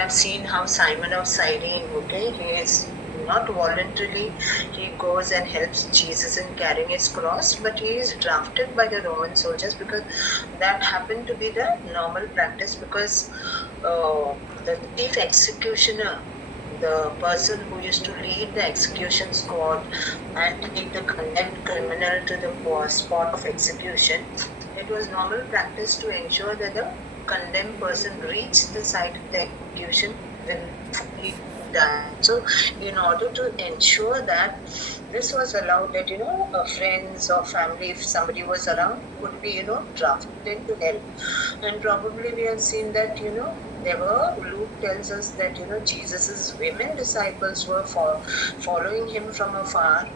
have seen how Simon of Cyrene, okay, he is not voluntarily, he goes and helps Jesus in carrying his cross, but he is drafted by the Roman soldiers because that happened to be the normal practice, because the chief executioner, the person who used to lead the execution squad and take the condemned criminal to the spot of execution, it was normal practice to ensure that the condemned person reached the site of the execution when he died. So, in order to ensure that this was allowed, that friends or family, if somebody was around, could be drafted to help. And probably we have seen that Luke tells us that Jesus's women disciples were following him from afar.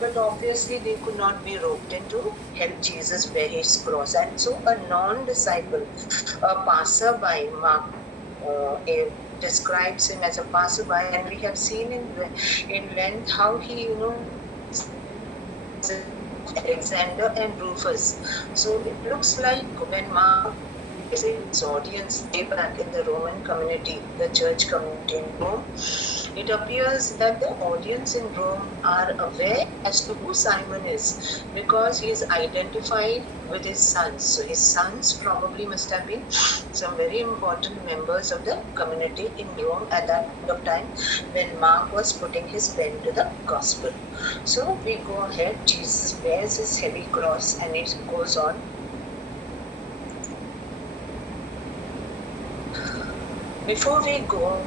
But obviously they could not be roped in to help Jesus bear his cross. And so a non-disciple, a passerby, Mark describes him as a passerby, and we have seen in length how he, Alexander and Rufus. So it looks like when Mark his audience way back in the Roman community, the church community in Rome, it appears that the audience in Rome are aware as to who Simon is, because he is identified with his sons. So his sons probably must have been some very important members of the community in Rome at that point of time when Mark was putting his pen to the gospel. So we go ahead, Jesus bears his heavy cross and it goes on. Before we go,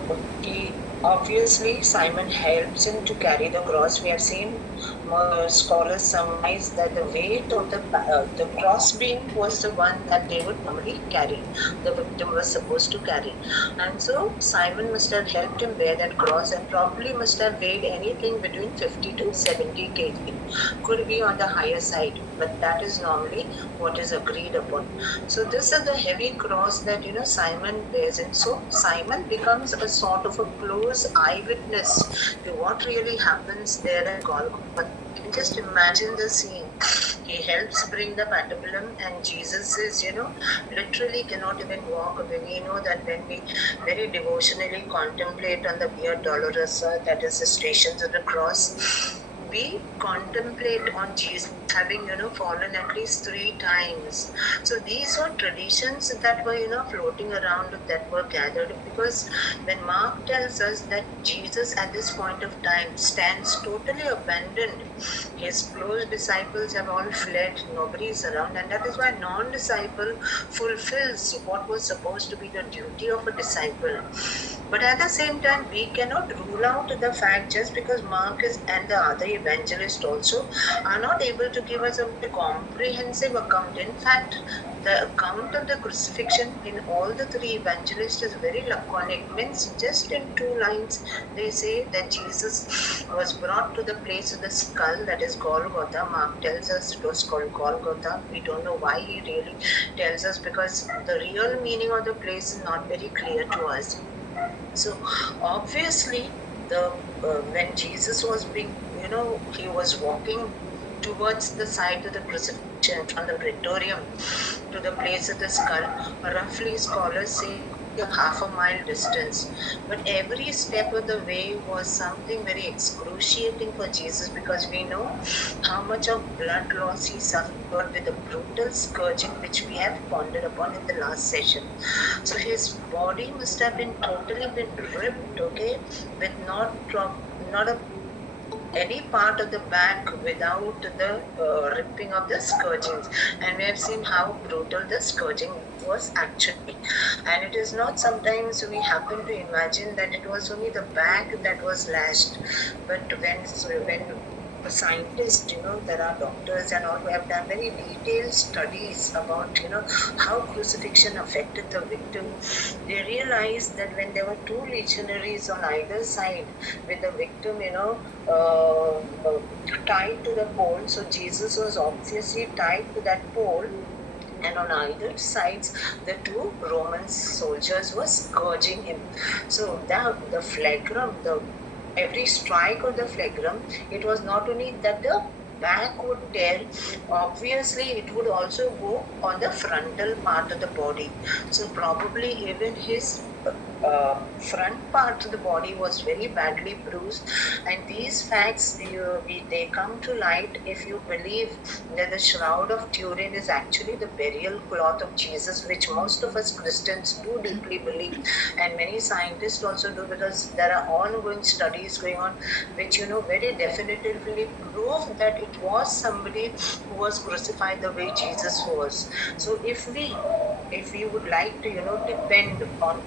obviously Simon helps him to carry the cross. We have seen scholars surmise that the weight of the crossbeam was the one that they would normally carry. The victim was supposed to carry, and so Simon must have helped him bear that cross, and probably must have weighed anything between 50 to 70 kg. Could be on the higher side, but that is normally what is agreed upon. So this is the heavy cross that Simon bears, and so Simon becomes a sort of a close eyewitness to what really happens there at Golgotha. Just imagine the scene. He helps bring the patibulum, and Jesus is, literally cannot even walk away. We know that when we very devotionally contemplate on the Via Dolorosa, that is the Stations of the Cross, we contemplate on Jesus having fallen at least 3 times. So these were traditions that were floating around, that were gathered, because when Mark tells us that Jesus at this point of time stands totally abandoned, his close disciples have all fled, nobody is around, and that is why non-disciple fulfills what was supposed to be the duty of a disciple. But at the same time, we cannot rule out the fact, just because Mark and the other evangelists also are not able to give us a comprehensive account. In fact, the account of the crucifixion in all the 3 evangelists is very laconic. Means just in 2 lines, they say that Jesus was brought to the place of the skull, that is Golgotha. Mark tells us it was called Golgotha. We don't know why he really tells us, because the real meaning of the place is not very clear to us. So obviously, when Jesus was being, he was walking towards the side of the crucifixion from the praetorium to the place of the skull. Roughly, scholars say a half a mile distance, but every step of the way was something very excruciating for Jesus, because we know how much of blood loss he suffered with the brutal scourging, which we have pondered upon in the last session. So his body must have been totally ripped, okay, with not any part of the back without the ripping of the scourgings. And we have seen how brutal the scourging was actually. And it is not sometimes we happen to imagine that it was only the back that was lashed. But when scientists, there are doctors and all who have done very detailed studies about, how crucifixion affected the victim, they realized that when there were 2 legionaries on either side with the victim, tied to the pole, so Jesus was obviously tied to that pole, and on either sides the 2 Roman soldiers were scourging him. So the flagrum, every strike of the flagrum, it was not only that the back would tear, obviously it would also go on the frontal part of the body. So probably even his front part of the body was very badly bruised, and these facts they come to light if you believe that the shroud of Turin is actually the burial cloth of Jesus, which most of us Christians do deeply believe, and many scientists also do, because there are ongoing studies going on which very definitively prove that it was somebody who was crucified the way Jesus was. So if we would like to depend on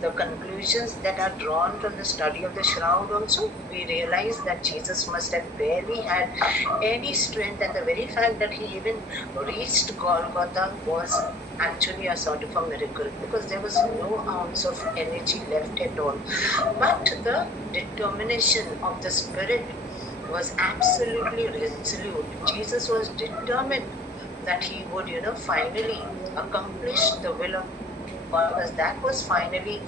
the conclusions that are drawn from the study of the shroud also, we realize that Jesus must have barely had any strength, and the very fact that he even reached Golgotha was actually a sort of a miracle, because there was no ounce of energy left at all. But the determination of the spirit was absolutely resolute. Jesus was determined that he would finally accomplish the will of God, because that was finally,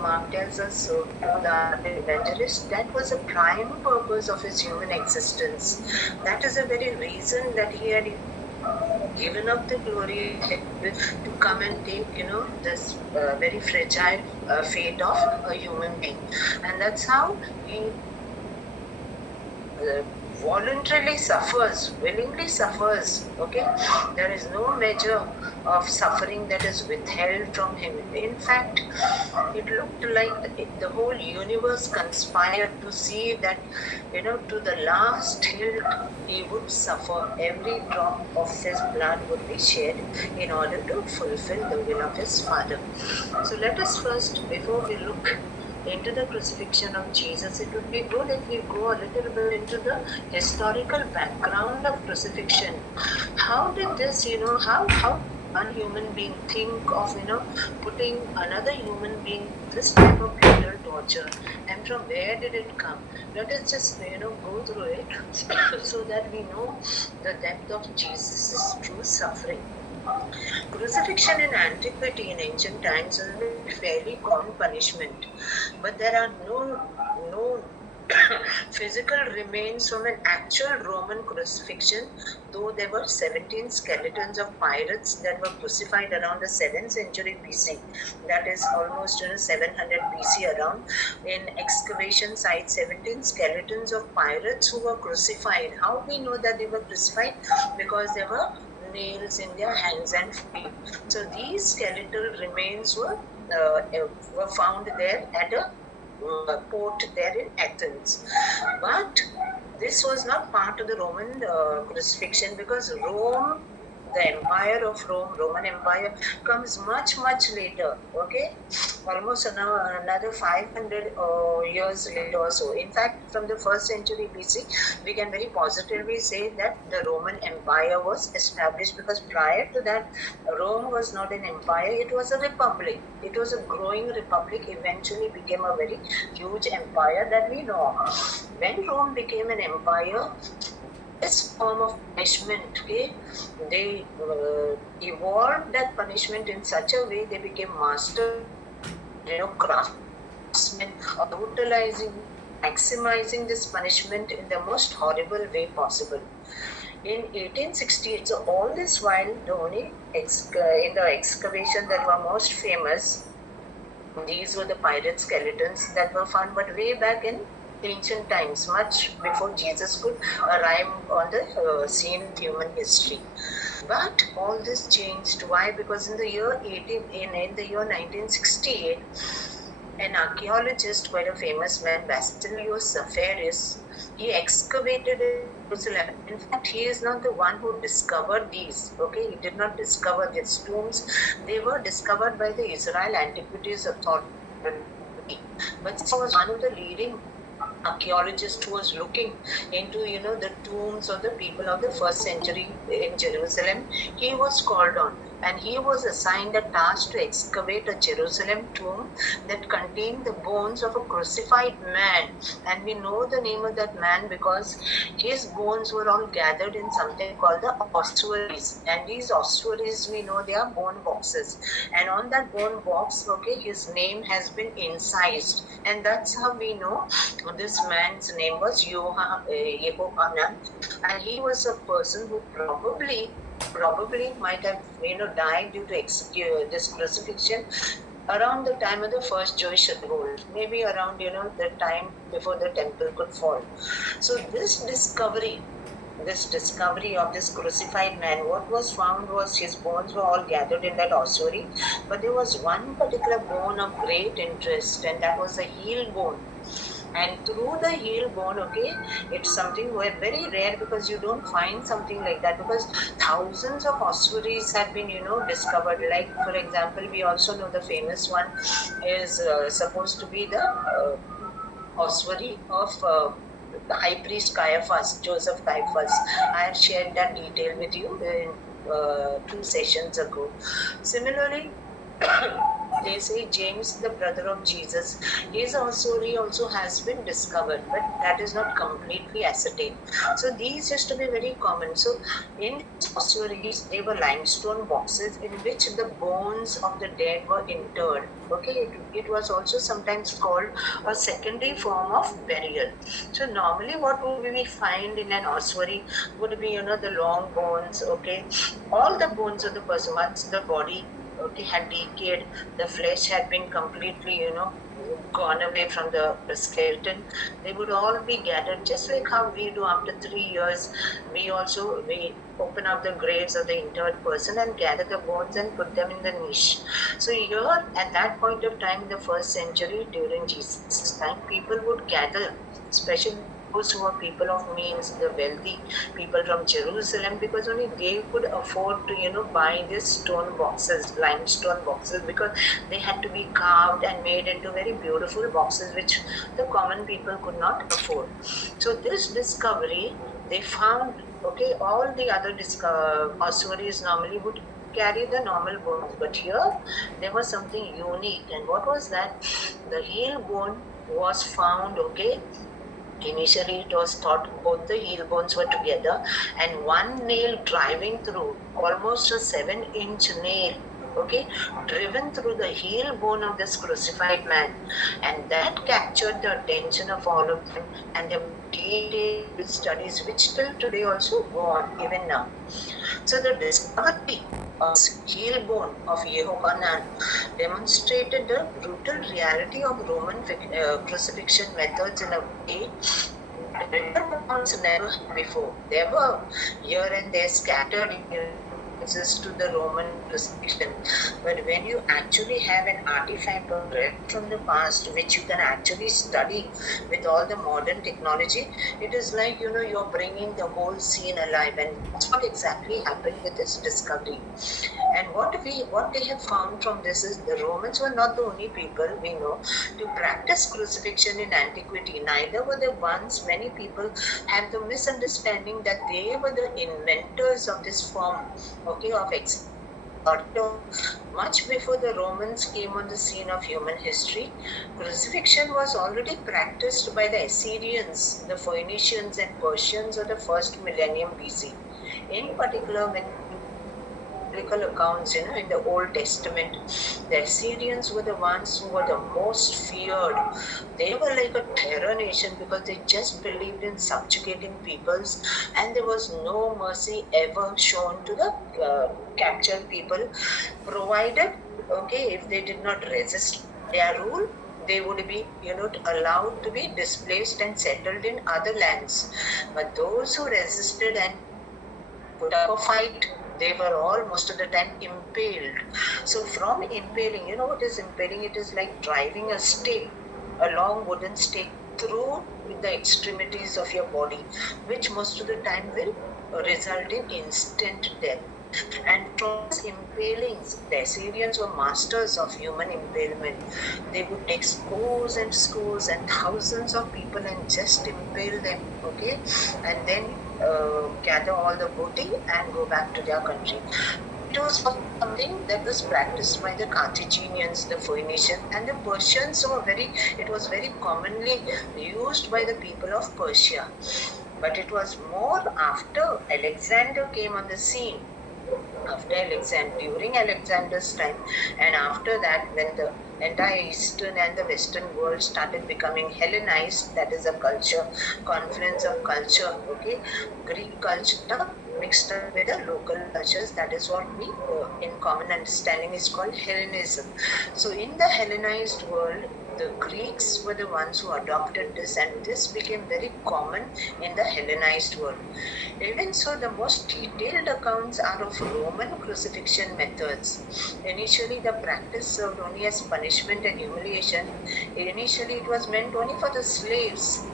Mark tells us so to the evangelist, that was a prime purpose of his human existence. That is the very reason that he had given up the glory to come and take this very fragile fate of a human being. And that's how he voluntarily suffers, willingly suffers. Okay, there is no measure of suffering that is withheld from him. In fact, it looked like the whole universe conspired to see that to the last hilt he would suffer. Every drop of his blood would be shed in order to fulfill the will of his Father. So let us first, before we look into the crucifixion of Jesus, it would be good if we go a little bit into the historical background of crucifixion. How did this, how one human being think of, putting another human being this type of brutal torture, and from where did it come? Let us just, go through it so that we know the depth of Jesus' true suffering. Crucifixion in antiquity, in ancient times, is a fairly common punishment, but there are no physical remains from an actual Roman crucifixion, though there were 17 skeletons of pirates that were crucified around the 7th century BC. That is almost 700 BC around. In excavation sites, 17 skeletons of pirates who were crucified. How we know that they were crucified? Because there were nails in their hands and feet. So these skeletal remains were found there at a port there in Athens. But this was not part of the Roman crucifixion, because Rome, the Empire of Rome, Roman Empire, comes much later. Okay, almost another 500 years later or so. In fact, from the 1st century BC, we can very positively say that the Roman Empire was established, because prior to that, Rome was not an empire, it was a republic. It was a growing republic, eventually became a very huge empire that we know of. When Rome became an empire, this form of punishment, okay, they evolved that punishment in such a way they became master, craftsmen of utilizing, maximizing this punishment in the most horrible way possible. In 1868, so all this while, the only in the excavation that were most famous, these were the pirate skeletons that were found, but way back in ancient times, much before Jesus could arrive on the scene of human history. But all this changed. Why? Because in the year 1968, an archaeologist, quite a famous man, Basilios Zafaris, he excavated in Jerusalem. In fact, he is not the one who discovered these. Okay, he did not discover these tombs. They were discovered by the Israel Antiquities Authority. But he was one of the leading archaeologist who was looking into the tombs of the people of the 1st century in Jerusalem. He was called on, and he was assigned a task to excavate a Jerusalem tomb that contained the bones of a crucified man. And we know the name of that man because his bones were all gathered in something called the ossuaries. And these ossuaries, we know they are bone boxes. And on that bone box, okay, his name has been incised. And that's how we know this man's name was Yehohanan. And he was a person who probably might have died due to this crucifixion around the time of the first Jewish revolt, maybe around the time before the temple could fall. So this discovery of this crucified man, what was found was his bones were all gathered in that ossuary, but there was one particular bone of great interest, and that was the heel bone. And through the heel bone, okay, it's something very rare because you don't find something like that, because thousands of ossuaries have been discovered. Like, for example, we also know the famous one is supposed to be the ossuary of the high priest Caiaphas, Joseph Caiaphas. I have shared that detail with you in 2 sessions ago. Similarly, they say James, the brother of Jesus, his ossuary also has been discovered, but that is not completely ascertained. So these used to be very common. So in these ossuaries, they were limestone boxes in which the bones of the dead were interred. Okay, it was also sometimes called a secondary form of burial. So normally what would we find in an ossuary would be, the long bones, okay, all the bones of the person. Once the body had decayed, the flesh had been completely, gone away from the skeleton, they would all be gathered, just like how we do after 3 years. We open up the graves of the interred person and gather the bones and put them in the niche. So here, at that point of time, in the 1st century, during Jesus' time, people would gather, especially those who were people of means, the wealthy people from Jerusalem, because only they could afford to, buy these stone boxes, limestone boxes, because they had to be carved and made into very beautiful boxes, which the common people could not afford. So this discovery, they found, okay, all the other ossuaries normally would carry the normal bones, but here there was something unique. And what was that? The heel bone was found, okay. Initially, it was thought both the heel bones were together and one nail driving through, almost a 7-inch nail, okay, driven through the heel bone of this crucified man. And that captured the attention of all of them, and the detailed studies which till today also go on, even now. So the discovery of heel bone of Yehohanan demonstrated the brutal reality of Roman crucifixion methods in a way never before. They were here and there scattered to the Roman crucifixion, but when you actually have an artifact or relic from the past which you can actually study with all the modern technology, it is like you're bringing the whole scene alive. And that's what exactly happened with this discovery. And what they have found from this is the Romans were not the only people we know to practice crucifixion in antiquity. Neither were the ones. Many people have the misunderstanding that they were the inventors of this form, okay, of execution. Much before the Romans came on the scene of human history, crucifixion was already practiced by the Assyrians, the Phoenicians, and Persians of the 1st millennium BC. In particular, when biblical accounts, in the Old Testament, the Assyrians were the ones who were the most feared. They were like a terror nation because they just believed in subjugating peoples, and there was no mercy ever shown to the captured people, provided, okay, if they did not resist their rule, they would be, allowed to be displaced and settled in other lands. But those who resisted and put up a fight, they were all most of the time impaled. So from impaling, what is impaling? It is like driving a stake, a long wooden stake, through the extremities of your body, which most of the time will result in instant death. And from these impalings, the Assyrians were masters of human impalement. They would take scores and scores and thousands of people and just impale them, okay, and then gather all the booty and go back to their country. it was something that was practiced by the Carthaginians, the Phoenicians, and the Persians. It was very commonly used by the people of Persia. But it was more after Alexander came on the scene, during Alexander's time, and after that, when the entire Eastern and the Western world started becoming Hellenized, that is a culture, confluence of culture, okay, Greek culture mixed up with the local cultures, that is what we, in common understanding, is called Hellenism. So in the Hellenized world, the Greeks were the ones who adopted this, and this became very common in the Hellenized world. Even so, the most detailed accounts are of Roman crucifixion methods. Initially, the practice served only as punishment and humiliation. Initially, it was meant only for the slaves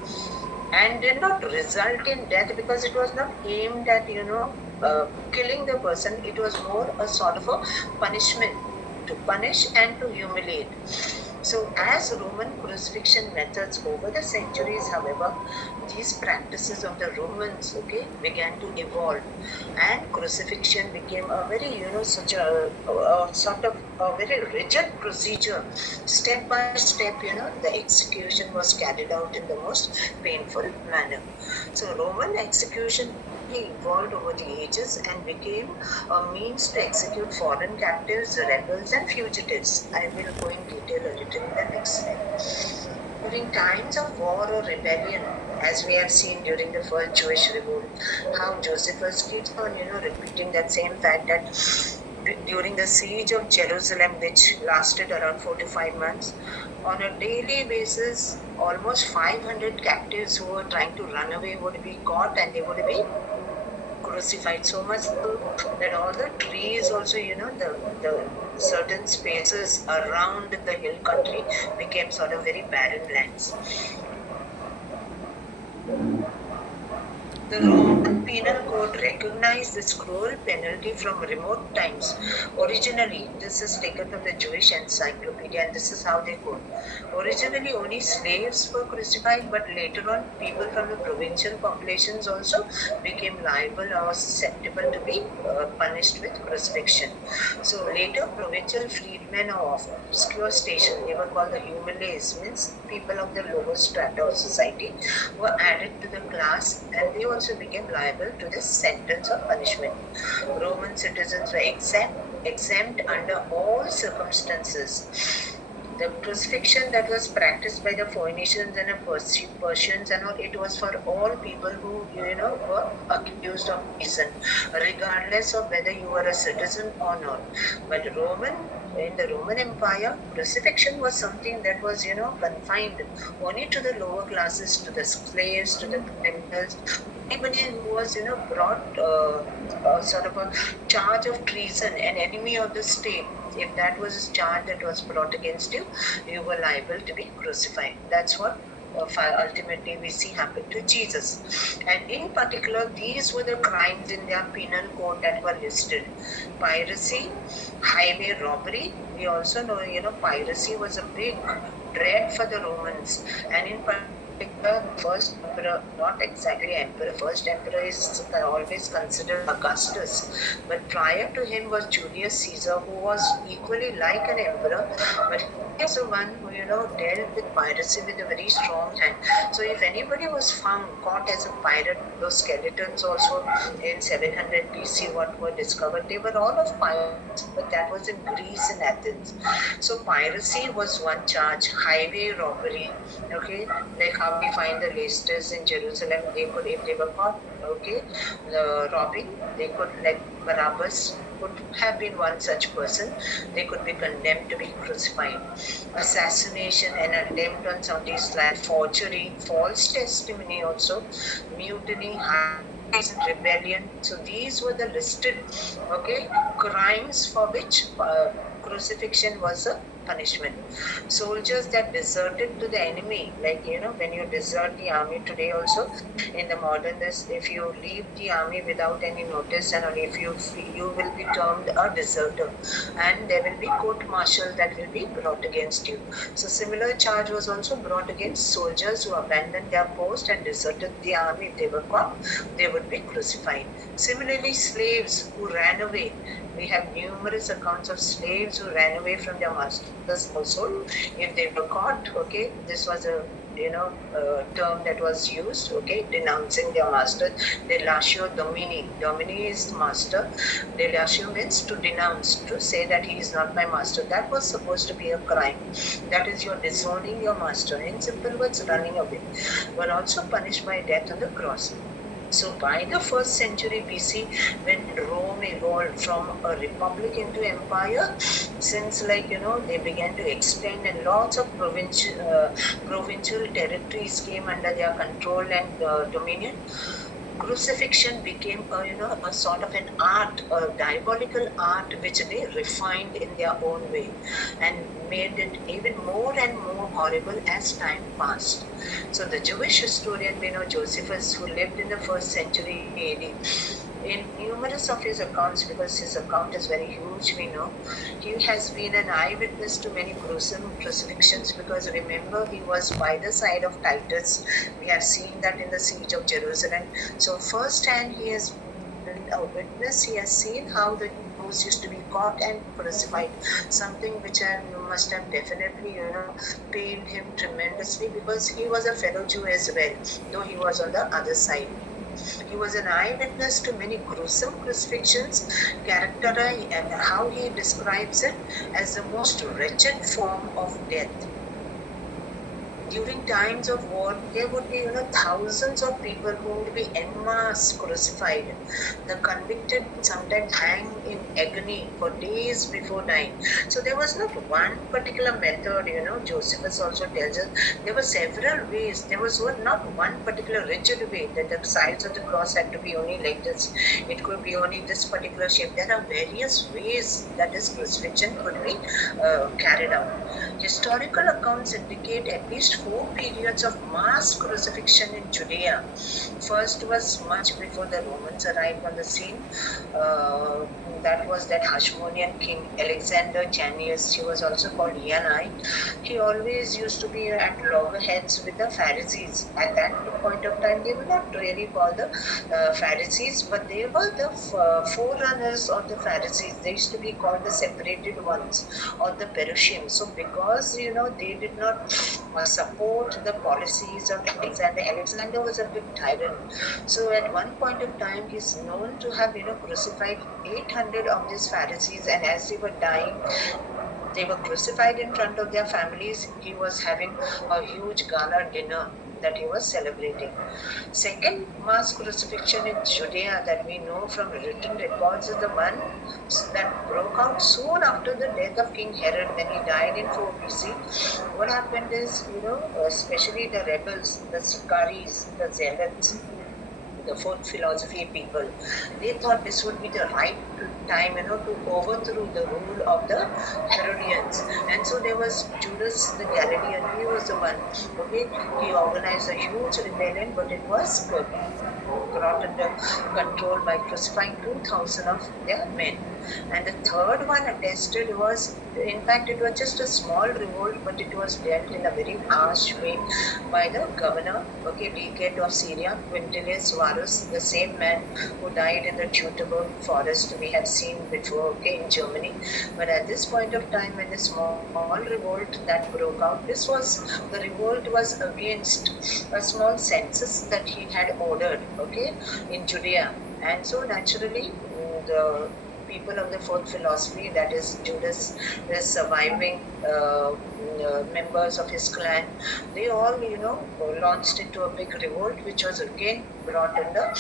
and did not result in death, because it was not aimed at, killing the person. It was more a sort of a punishment, to punish and to humiliate. So as Roman crucifixion methods over the centuries, however, these practices of the Romans, okay, began to evolve, and crucifixion became a very, such a sort of a very rigid procedure. Step by step, the execution was carried out in the most painful manner. So Roman execution evolved over the ages and became a means to execute foreign captives, rebels, and fugitives. I will go in detail a little in the next slide. During times of war or rebellion, as we have seen during the first Jewish revolt, how Josephus keeps on, repeating that same fact that during the siege of Jerusalem, which lasted around 4 to 5 months, on a daily basis, almost 500 captives who were trying to run away would be caught, and they would be crucified, so much so that all the trees also, the certain spaces around the hill country became sort of very barren lands. The Roman Penal Code recognized this cruel penalty from remote times. Originally, this is taken from the Jewish Encyclopedia, and this is how they quote. Originally, only slaves were crucified, but later on, people from the provincial populations also became liable or susceptible to be punished with crucifixion. So later, provincial freedmen of obscure station, they were called the humiles, means people of the lower strata of society, were added to the class, and they also became liable to this sentence or punishment. Roman citizens were exempt under all circumstances. The crucifixion that was practiced by the Phoenicians and the Persians, and it was for all people who, were accused of treason, regardless of whether you were a citizen or not. But in the Roman Empire, crucifixion was something that was, confined only to the lower classes, to the slaves, to the criminals, anybody who was, brought sort of a charge of treason, an enemy of the state. If that was a charge that was brought against you, you were liable to be crucified. That's what ultimately we see happen to Jesus. And in particular, these were the crimes in their penal code that were listed: piracy, highway robbery. We also know, piracy was a big dread for the Romans, and in particular, the first emperor, not exactly emperor, first emperor is always considered Augustus, but prior to him was Julius Caesar, who was equally like an emperor, but he is the one who, dealt with piracy with a very strong hand. So if anybody was caught as a pirate, those skeletons also in 700 BC, what were discovered, they were all of pirates, but that was in Greece and Athens. So piracy was one charge, highway robbery, okay, like how we find the listers in Jerusalem, they could, if they were caught, okay, robbing, they could, like Barabbas could have been one such person, they could be condemned to be crucified. Assassination, an attempt on somebody's life, forgery, false testimony also, mutiny, rebellion. So these were the listed, okay, crimes for which crucifixion was a punishment. Soldiers that deserted to the enemy, like, when you desert the army today also, in the modern days, if you leave the army without any notice, and if you will be termed a deserter, and there will be court-martial that will be brought against you. So similar charge was also brought against soldiers who abandoned their post and deserted the army. If they were caught, they would be crucified. Similarly, slaves who ran away, We have numerous accounts of slaves who ran away from their master's household if they were caught. Okay, this was a term that was used. Okay, denouncing their master. Delatio domini. Domini is master. Delatio means to denounce, to say that he is not my master. That was supposed to be a crime. That is, you're disowning your master. In simple words, running away. Were also punished by death on the cross. So by the 1st century BC, when Rome evolved from a republic into empire, since they began to expand and lots of provincial territories came under their control and dominion, crucifixion became a sort of an art, a diabolical art, which they refined in their own way and made it even more and more horrible as time passed. So the Jewish historian we know Josephus, who lived in the 1st century AD, in numerous of his accounts, because his account is very huge, we know, he has been an eyewitness to many gruesome crucifixions, because remember, he was by the side of Titus. We have seen that in the siege of Jerusalem. So firsthand he has been a witness. He has seen how the Jews used to be caught and crucified, something which must have definitely pained him tremendously, because he was a fellow Jew as well, though he was on the other side. He was an eyewitness to many gruesome crucifixions, characterized and how he describes it as the most wretched form of death. During times of war, there would be thousands of people who would be en masse crucified. The convicted sometimes hang in agony for days before dying. So there was not one particular method. Josephus also tells us there were several ways. There was not one particular rigid way that the sides of the cross had to be only like this. It could be only this particular shape. There are various ways that this crucifixion could be carried out. Historical accounts indicate at least 4 periods of mass crucifixion in Judea. First was much before the Romans arrived on the scene. That was that Hashmonean king Alexander Jannaeus. He was also called Yanai. He always used to be at loggerheads with the Pharisees. At that point of time, they were not really called the Pharisees, but they were the forerunners of the Pharisees. They used to be called the separated ones, or the Perushim. So because they did not support the policies of Alexander. Alexander was a big tyrant. So at one point of time, he's known to have crucified 800 of these Pharisees, and as they were dying, they were crucified in front of their families. He was having a huge gala dinner that he was celebrating. Second mass crucifixion in Judea that we know from written records is the one that broke out soon after the death of King Herod when he died in 4 BC. What happened is, especially the rebels, the Sicaries, the Zealots, the fourth philosophy people, they thought this would be the right time, to overthrow the rule of the Herodians. And so there was Judas the Galilean. He was the one. Okay, he organized a huge rebellion, but it was brought under control by crucifying 2,000 of their men. And the third one attested was, in fact, it was just a small revolt, but it was dealt in a very harsh way by the governor, Legate of Syria, Quintilius Varus, the same man who died in the Teutoburg forest we have seen before, in Germany. But at this point of time, when the small revolt that broke out, the revolt was against a small census that he had ordered, in Judea. And so naturally, the people of the fourth philosophy, that is Judas, the surviving members of his clan, they all, launched into a big revolt, which was again brought under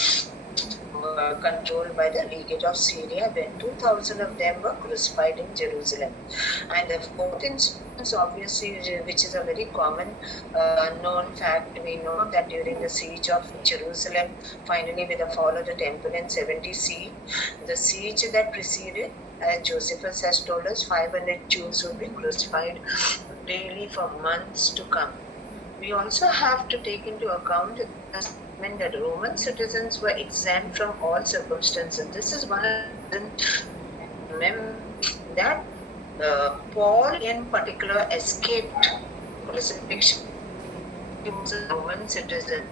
controlled by the Legate of Syria, when 2,000 of them were crucified in Jerusalem. And the fourth instance, obviously, which is a very common known fact, we know that during the siege of Jerusalem, finally with the fall of the temple in 70 CE, the siege that preceded, as Josephus has told us, 500 Jews would be crucified daily for months to come. We also have to take into account that Roman citizens were exempt from all circumstances. This is one of the reasons that Paul in particular escaped crucifixion. He was a Roman citizen,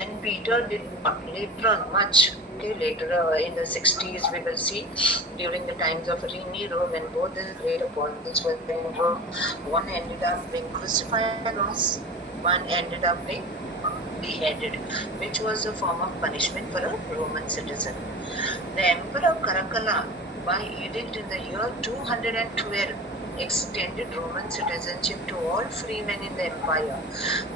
and Peter did not. Later on, much Okay, later in the 60s, we will see during the times of Nero, when both the great apostles were in Rome, one ended up being crucified on the cross, one ended up being beheaded, which was a form of punishment for a Roman citizen. The Emperor Caracalla, by edict in the year 212, extended Roman citizenship to all free men in the empire.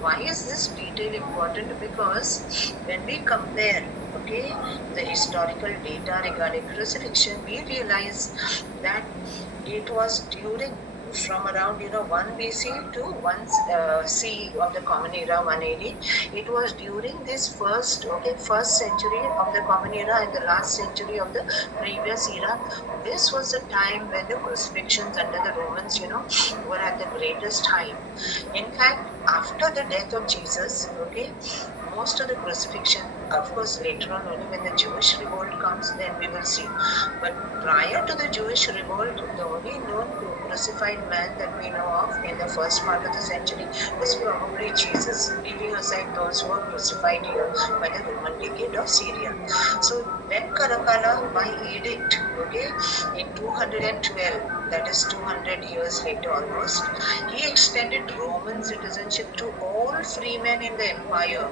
Why is this detail important? Because when we compare, okay, the historical data regarding crucifixion, we realize that it was during from around 1 BC to 1 CE of the Common Era, 180. It was during this first century of the Common Era and the last century of the previous era. This was the time when the crucifixions under the Romans, were at the greatest height. In fact, after the death of Jesus, okay, most of the crucifixion, of course, later on, only when the Jewish revolt comes, then we will see. But prior to the Jewish revolt, the only known crucified man that we know of in the first part of the century was probably Jesus, leaving aside those who were crucified here by the Roman Legate of Syria. So when Caracalla, by edict, okay, in 212, that is 200 years later almost, he extended Roman citizenship to all free men in the empire.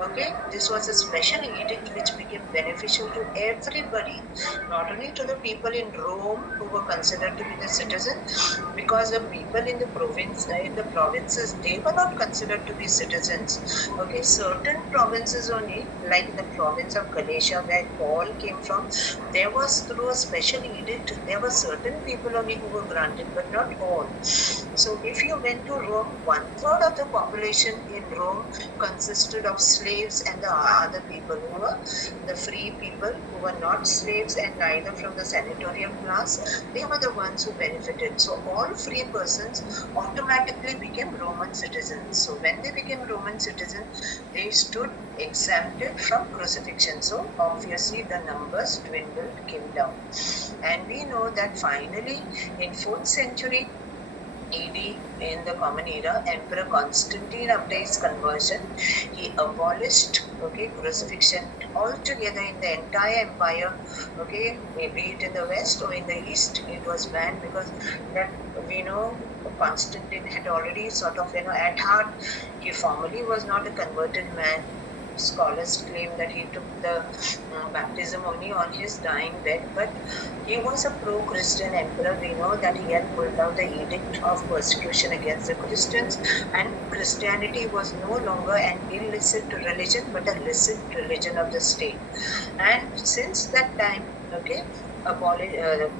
Okay, this was a special edict which became beneficial to everybody, not only to the people in Rome who were considered to be the citizens, because the people in the provinces, they were not considered to be citizens. Okay, certain provinces only, like the province of Galatia where Paul came from, there was through a special edict, there were certain people only who were granted, but not all. So if you went to Rome, 1/3 of the population in Rome consisted of slaves and the other people who were the free people who were not slaves and neither from the senatorial class. They were the ones who benefited. So all free persons automatically became Roman citizens. So when they became Roman citizens, they stood exempted from crucifixion. So obviously the numbers dwindled, came down. And we know that finally in 4th century AD, in the Common Era, Emperor Constantine, after his conversion, he abolished crucifixion altogether in the entire empire. Okay, be it in the west or in the east, it was banned, because that we know Constantine had already sort of at heart, he formally was not a converted man. Scholars claim that he took the baptism only on his dying bed, but he was a pro-Christian emperor. We know that he had pulled out the edict of persecution against the Christians, and Christianity was no longer an illicit religion, but a licit religion of the state. And since that time,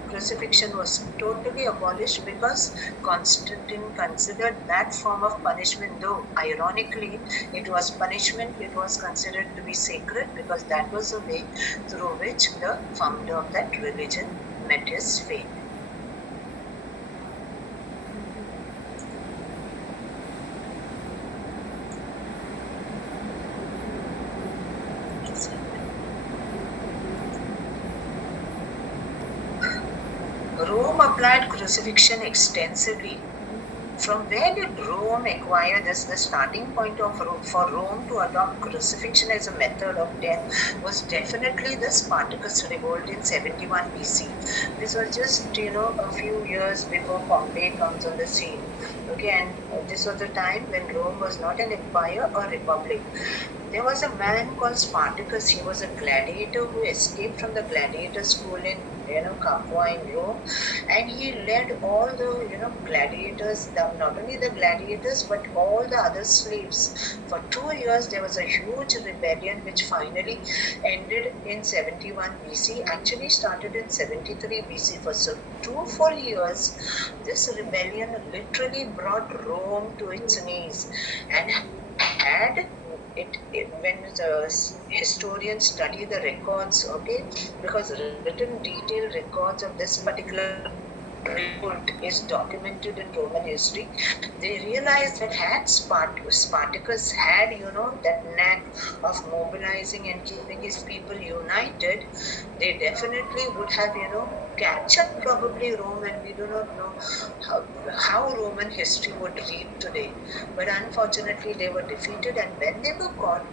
crucifixion was totally abolished, because Constantine considered that form of punishment, though ironically it was punishment, it was considered to be sacred, because that was the way through which the founder of that religion met his fate. Rome applied crucifixion extensively. From where did Rome acquire this? The starting point for Rome to adopt crucifixion as a method of death was definitely the Spartacus revolt in 71 BC. This was just, a few years before Pompey comes on the scene. Okay, and this was the time when Rome was not an empire or republic. There was a man called Spartacus. He was a gladiator who escaped from the gladiator school in Capua in Rome, and he led all the gladiators, not only the gladiators but all the other slaves. For 2 years there was a huge rebellion which finally ended in 71 BC. Actually started in 73 BC. For 2 full years this rebellion literally brought Rome to its knees, and had when the historians study the records, because written detailed records of this particular revolt is documented in Roman history, they realized that had Spartacus had, that knack of mobilizing and keeping his people united, they definitely would have, captured probably Rome, and we do not know how Roman history would read today. But unfortunately, they were defeated, and when they were caught,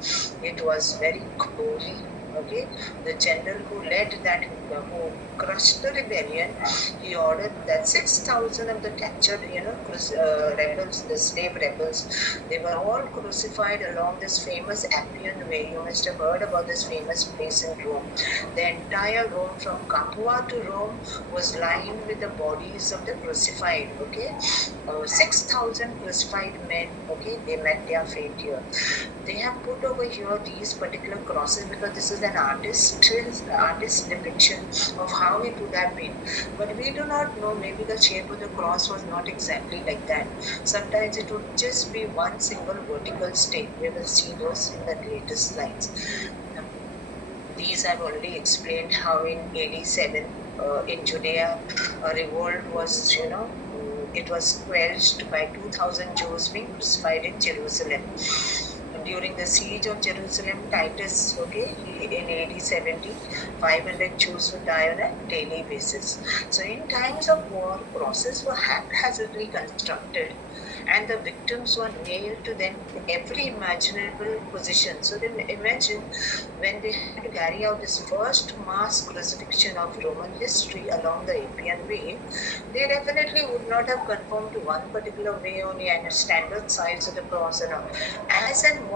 it was very cruelly. Okay, the general who led that, who crushed the rebellion, he ordered that 6,000 of the captured, rebels, the slave rebels, they were all crucified along this famous Appian Way. You must have heard about this famous place in Rome. The entire Rome, from Capua to Rome, was lined with the bodies of the crucified. Okay, 6,000 crucified men. Okay, they met their fate here. They have put over here these particular crosses because this is an artist depiction of how it would have been. But we do not know, maybe the shape of the cross was not exactly like that. Sometimes it would just be one single vertical stake. We will see those in the latest slides. These I've already explained how in AD 7 in Judea a revolt was, it was quelled by 2,000 Jews being crucified in Jerusalem. During the siege of Jerusalem, Titus, in AD 70, 500 Jews would die on a daily basis. So in times of war, crosses were haphazardly constructed, and the victims were nailed to them in every imaginable position. So then imagine when they had to carry out this first mass crucifixion of Roman history along the Appian Way, they definitely would not have conformed to one particular way only and a standard size of the cross and all. As and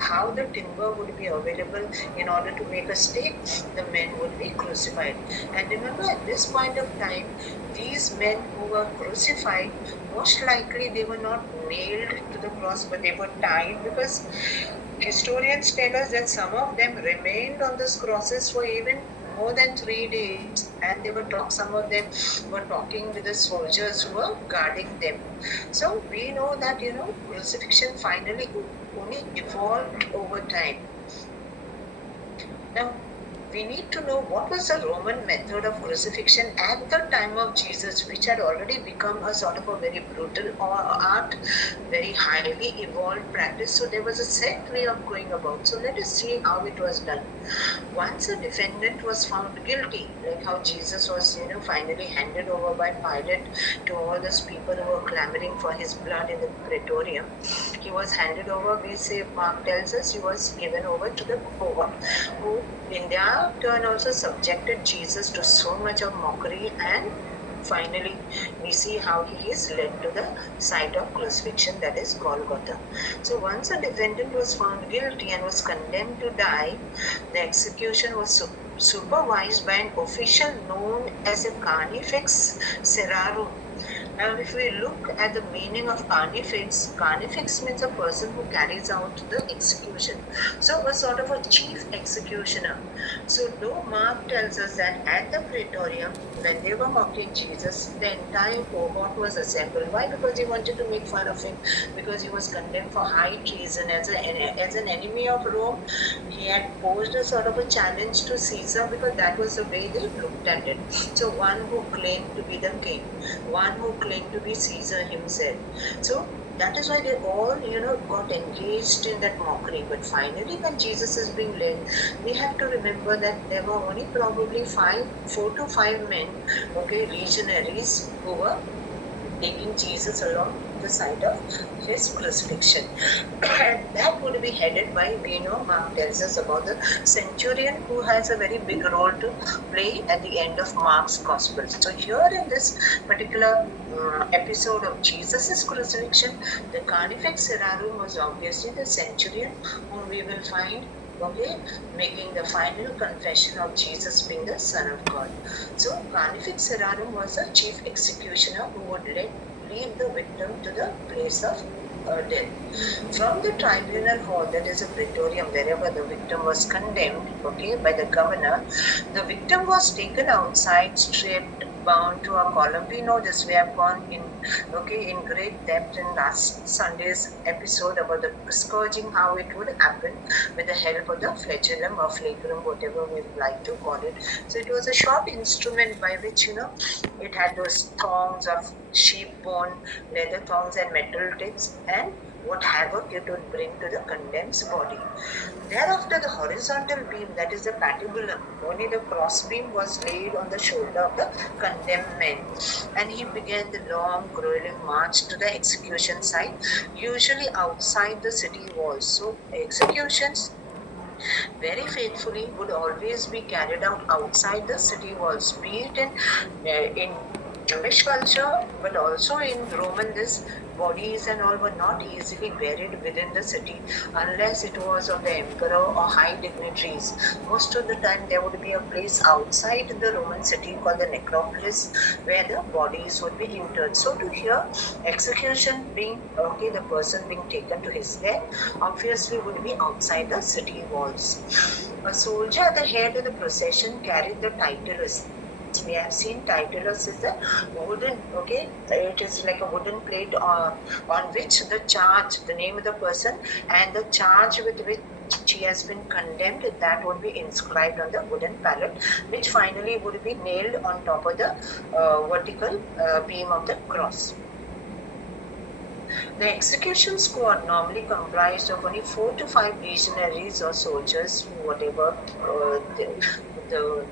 how the timber would be available in order to make a stake, the men would be crucified. And remember, at this point of time, these men who were crucified, most likely they were not nailed to the cross, but they were tied, because historians tell us that some of them remained on these crosses for even more than 3 days, and some of them were talking with the soldiers who were guarding them. So we know that crucifixion finally only evolved over time. Now we need to know what was the Roman method of crucifixion at the time of Jesus, which had already become a sort of a very brutal art, very highly evolved practice. So there was a set way of going about. So let us see how it was done. Once a defendant was found guilty, like how Jesus was, finally handed over by Pilate to all those people who were clamoring for his blood in the Praetorium, he was handed over. We say, Mark tells us, he was given over to the Pope, who in their turn also subjected Jesus to so much of mockery, and finally we see how he is led to the site of crucifixion, that is Golgotha. So once a defendant was found guilty and was condemned to die, the execution was supervised by an official known as a carnifex serrarum. Now, if we look at the meaning of carnifex, carnifex means a person who carries out the execution. So, a sort of a chief executioner. So, though Mark tells us that at the Praetorium, when they were mocking Jesus, the entire cohort was assembled. Why? Because they wanted to make fun of him, because he was condemned for high treason as an enemy of Rome. He had posed a sort of a challenge to Caesar, because that was the way they looked at it. So, one who claimed to be the king, one who claimed to be Caesar himself. So that is why they all, got engaged in that mockery. But finally, when Jesus is being led, we have to remember that there were only probably 4 to 5 men, legionaries, who were taking Jesus along the side of his crucifixion. And that would be headed by, Mark tells us about the centurion, who has a very big role to play at the end of Mark's Gospel. So here in this particular episode of Jesus' crucifixion, the carnifex serrarum was obviously the centurion, whom we will find making the final confession of Jesus being the Son of God. So carnifex serrarum was a chief executioner who would lead the victim to the place of death. From the tribunal hall, that is a praetorium, wherever the victim was condemned, by the governor, the victim was taken outside, stripped, bound to a column. We know this. We have gone in great depth in last Sunday's episode about the scourging, how it would happen with the help of the flagellum or flagrum, whatever we would like to call it. So it was a short instrument by which, it had those thongs of sheep bone, leather thongs and metal tips, and what havoc it would bring to the condemned body. Thereafter, the horizontal beam, that is the patibulum, only the cross beam, was laid on the shoulder of the condemned man, and he began the long, grueling march to the execution site, usually outside the city walls. So, executions very faithfully would always be carried out outside the city walls, be it in Jewish culture, but also in Roman. This bodies and all were not easily buried within the city unless it was of the emperor or high dignitaries. Most of the time, there would be a place outside the Roman city called the necropolis where the bodies would be interred. So, to hear execution being the person being taken to his death, obviously would be outside the city walls. A soldier at the head of the procession carried the titulus. We have seen titulus is a wooden, it is like a wooden plate on which the name of the person and the charge with which he has been condemned, that would be inscribed on the wooden pallet, which finally would be nailed on top of the vertical beam of the cross. The execution squad normally comprised of only 4 to 5 legionaries or soldiers, whatever the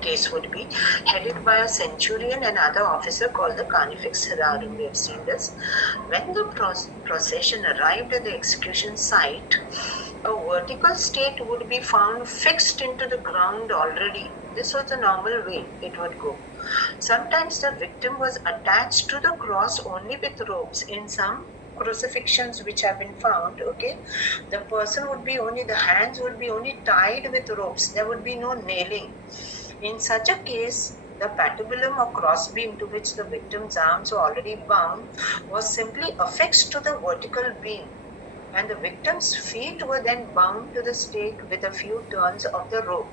case would be, headed by a centurion and other officer called the carnifex herarum. We have seen this. When the procession arrived at the execution site, a vertical stake would be found fixed into the ground already. This was the normal way it would go. Sometimes the victim was attached to the cross only with ropes. In some crucifixions which have been found, the person would be only, the hands would be only tied with ropes. There would be no nailing. In such a case, the patibulum or crossbeam to which the victim's arms were already bound was simply affixed to the vertical beam, and the victim's feet were then bound to the stake with a few turns of the rope.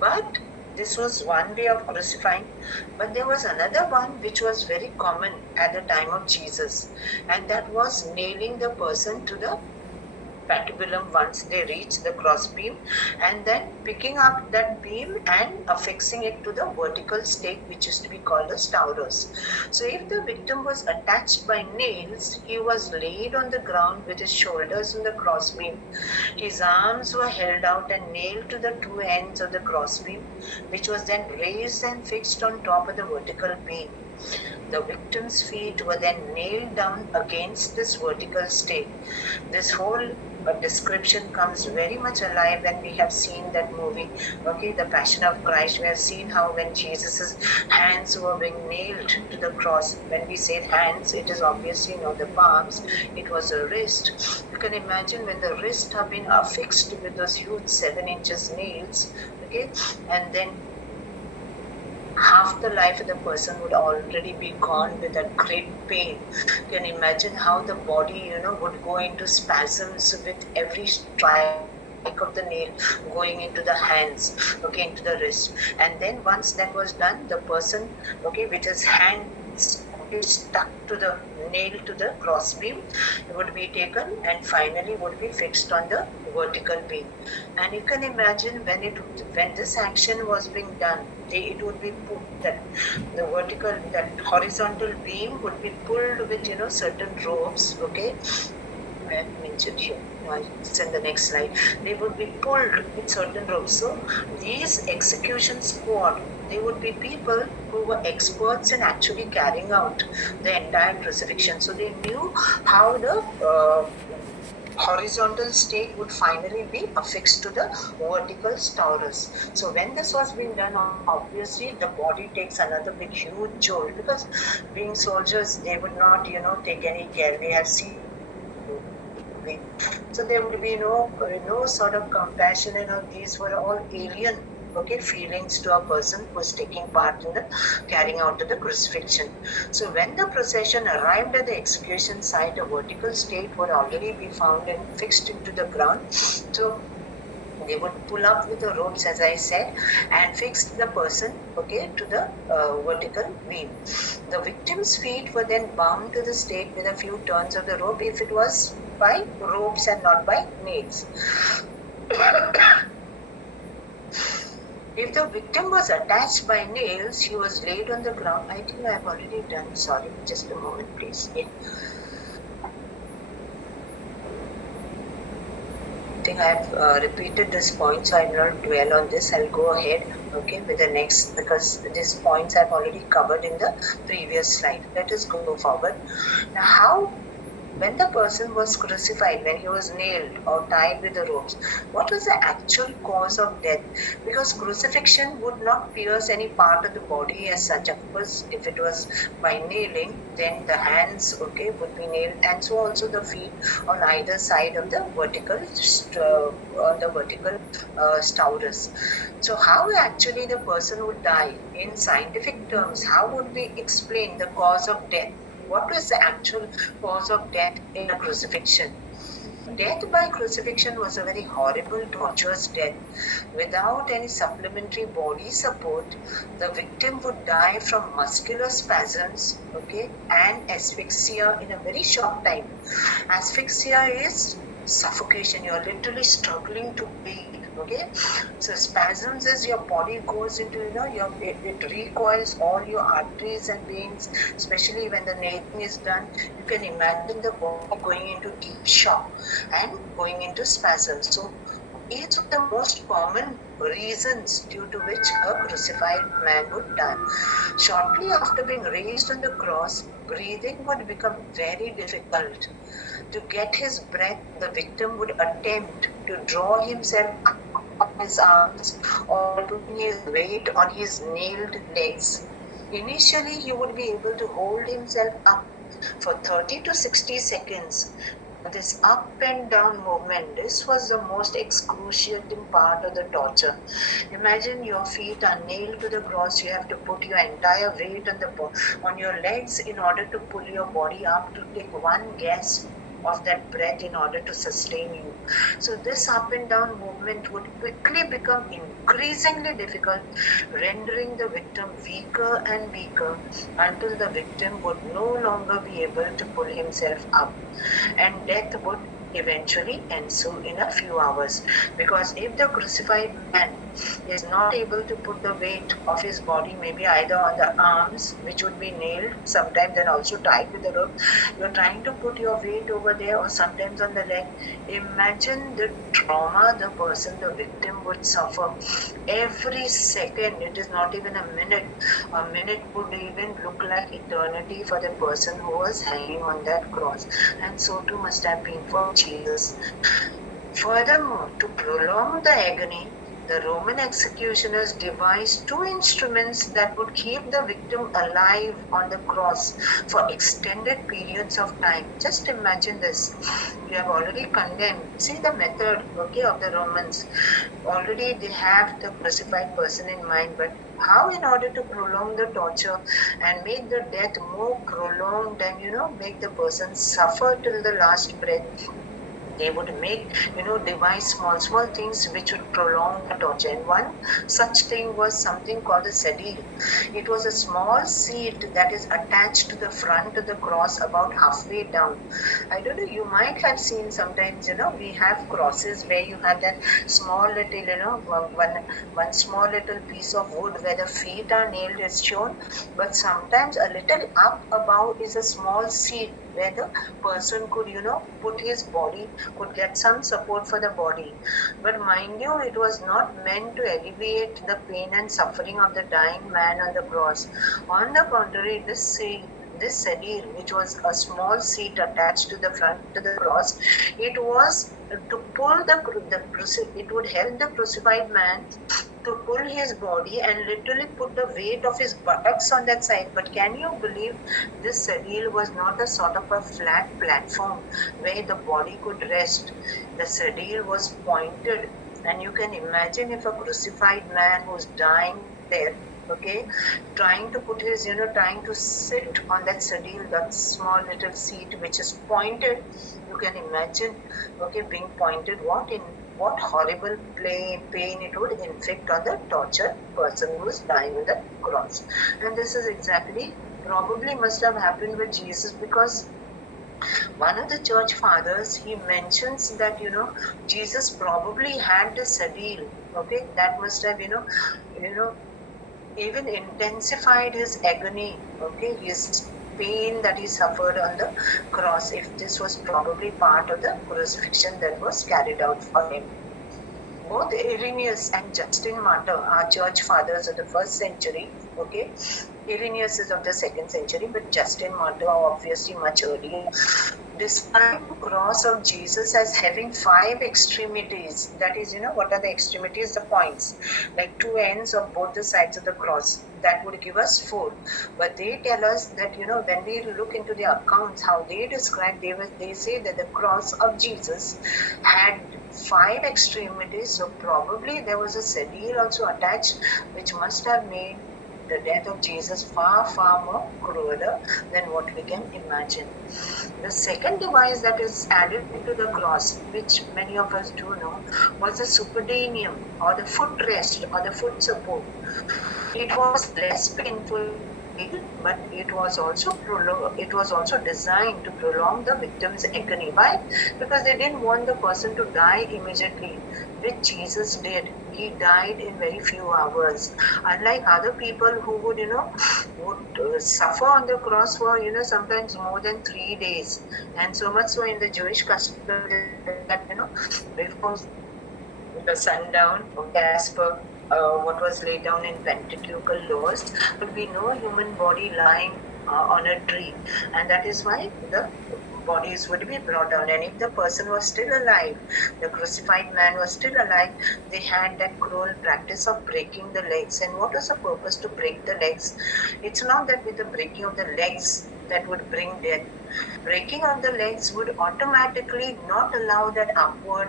But this was one way of crucifying, but there was another one which was very common at the time of Jesus, and that was nailing the person to the patibulum once they reached the crossbeam, and then picking up that beam and affixing it to the vertical stake, which is to be called a stauros. So if the victim was attached by nails, he was laid on the ground with his shoulders on the crossbeam. His arms were held out and nailed to the two ends of the crossbeam, which was then raised and fixed on top of the vertical beam. The victim's feet were then nailed down against this vertical stake. This whole description comes very much alive when we have seen that movie, The Passion of Christ. We have seen how when Jesus's hands were being nailed to the cross, when we say hands, it is obviously not the palms, it was a wrist. You can imagine when the wrists have been affixed with those huge 7 inches nails, and then half the life of the person would already be gone with that great pain. You can imagine how the body, would go into spasms with every strike of the nail going into the hands, into the wrist. And then once that was done, the person, with his hands stuck to the nail to the crossbeam, would be taken and finally would be fixed on the vertical beam. And you can imagine when this action was being done, it would be put that horizontal beam would be pulled with certain ropes. I have mentioned here. It's in the next slide. They would be pulled with certain ropes. So these execution squad, they would be people who were experts in actually carrying out the entire crucifixion. So they knew how the horizontal stake would finally be affixed to the vertical stauros. So when this was being done, obviously the body takes another big huge jolt, because being soldiers, they would not take any care. We have seen, so there would be no sort of compassion, these were all alien feelings to a person who was taking part in the carrying out of the crucifixion. So when the procession arrived at the execution site, a vertical stake would already be found and fixed into the ground. So they would pull up with the ropes, as I said, and fix the person to the vertical beam. The victim's feet were then bound to the stake with a few turns of the rope, if it was by ropes and not by nails. If the victim was attached by nails, he was laid on the ground. I think I have already done. Sorry, just a moment, please. Yeah. I think I have repeated this point, so I will not dwell on this. I'll go ahead, with the next, because these points I've already covered in the previous slide. Let us go forward. Now, how when the person was crucified, when he was nailed or tied with the ropes, what was the actual cause of death? Because crucifixion would not pierce any part of the body as such. Of course, if it was by nailing, then the hands, okay, would be nailed, and so also the feet on either side of the vertical staurus. So how actually the person would die in scientific terms? How would we explain the cause of death? What was the actual cause of death in a crucifixion? Death by crucifixion was a very horrible, torturous death. Without any supplementary body support, the victim would die from muscular spasms, okay, and asphyxia in a very short time. Asphyxia is suffocation. You're literally struggling to breathe. Okay, so spasms is your body goes into, it recoils all your arteries and veins, especially when the nailing is done. You can imagine the body going into deep shock and going into spasms. So these are the most common reasons due to which a crucified man would die. Shortly after being raised on the cross, breathing would become very difficult. To get his breath, the victim would attempt to draw himself up on his arms or putting his weight on his nailed legs. Initially, he would be able to hold himself up for 30 to 60 seconds. This up and down movement, this was the most excruciating part of the torture. Imagine your feet are nailed to the cross. You have to put your entire weight on your legs in order to pull your body up to take one gasp of that breath in order to sustain you. So this up and down movement would quickly become increasingly difficult, rendering the victim weaker and weaker until the victim would no longer be able to pull himself up, and death would eventually ensue in a few hours. Because if the crucified man is not able to put the weight of his body, maybe either on the arms, which would be nailed, sometimes then also tied with a rope, you're trying to put your weight over there, or sometimes on the leg. Imagine the trauma the person, the victim, would suffer every second. It is not even a minute. A minute would even look like eternity for the person who was hanging on that cross, and so too must have been for Jesus. Furthermore, to prolong the agony, the Roman executioners devised two instruments that would keep the victim alive on the cross for extended periods of time. Just imagine this. You have already condemned. See the method, okay, of the Romans. Already they have the crucified person in mind, but how, in order to prolong the torture and make the death more prolonged and, make the person suffer till the last breath, they would devise small things which would prolong the torture. And one such thing was something called the sedile. It was a small seat that is attached to the front of the cross about halfway down. I don't know, you might have seen sometimes, we have crosses where you have that small little, one small little piece of wood where the feet are nailed is shown, but sometimes a little up above is a small seat where the person could, put his body, could get some support for the body. But mind you, it was not meant to alleviate the pain and suffering of the dying man on the cross. On the contrary, this sedile, which was a small seat attached to the front of the cross, it was to pull it would help the crucified man to pull his body and literally put the weight of his buttocks on that side. But can you believe, this sedile was not a sort of a flat platform where the body could rest. The sedile was pointed, and you can imagine if a crucified man who's dying there, okay, trying to put his, trying to sit on that sedile, that small little seat which is pointed, you can imagine, okay, being pointed, what horrible pain it would inflict on the tortured person who is dying on the cross. And this is exactly, probably must have happened with Jesus, because one of the church fathers, he mentions that, Jesus probably had the sedile, okay, that must have, even intensified his agony, okay, his pain that he suffered on the cross, if this was probably part of the crucifixion that was carried out for him. Both Irenaeus and Justin Martyr are church fathers of the first century, okay, Irenaeus is of the 2nd century, but Justin Martyr obviously much earlier, described the cross of Jesus as having 5 extremities. That is, what are the extremities? The points, like 2 ends of both the sides of the cross. That would give us 4. But they tell us that, when we look into the accounts, how they describe, they say that the cross of Jesus had 5 extremities. So probably there was a sedile also attached, which must have made the death of Jesus far, far more crueler than what we can imagine. The second device that is added to the cross, which many of us do know, was the supportanium, or the footrest, or the foot support. It was less painful, but it was also designed to prolong the victim's agony. Why? Because they didn't want the person to die immediately, which Jesus did. He died in very few hours. Unlike other people who would suffer on the cross for sometimes more than 3 days, and so much so in the Jewish custom that before the sundown, as per what was laid down in Pentateuchal laws, but we know human body lying on a tree, and that is why the bodies would be brought down. And if the person was still alive, the crucified man was still alive, they had that cruel practice of breaking the legs. And what was the purpose to break the legs? It's not that with the breaking of the legs that would bring death. Breaking of the legs would automatically not allow that upward,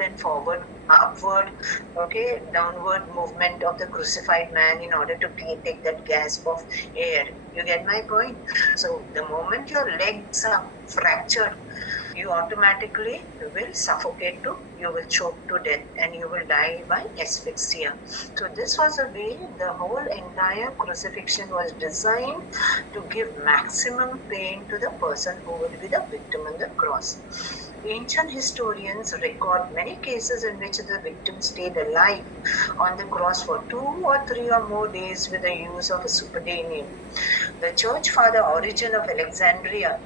downward movement of the crucified man in order to take that gasp of air. You get my point? So the moment your legs are fractured, you automatically will suffocate you will choke to death, and you will die by asphyxia. So this was the way the whole entire crucifixion was designed to give maximum pain to the person who would be the victim on the cross. Ancient historians record many cases in which the victim stayed alive on the cross for 2 or 3 or more days with the use of a supportanium. The church father Origen of Alexandria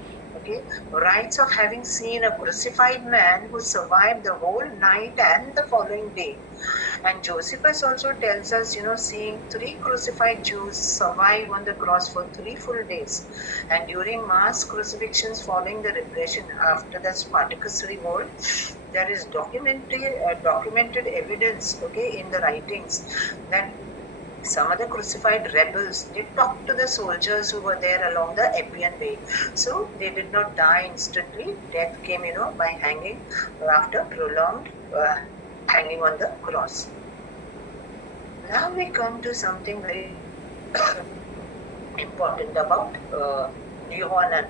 writes of having seen a crucified man who survived the whole night and the following day. And Josephus also tells us, seeing 3 crucified Jews survive on the cross for 3 full days. And during mass crucifixions following the repression after the Spartacus revolt, there is documented evidence, in the writings that some of the crucified rebels did talk to the soldiers who were there along the Appian Way. So they did not die instantly. Death came, by hanging after prolonged hanging on the cross. Now we come to something very important about Yohanan.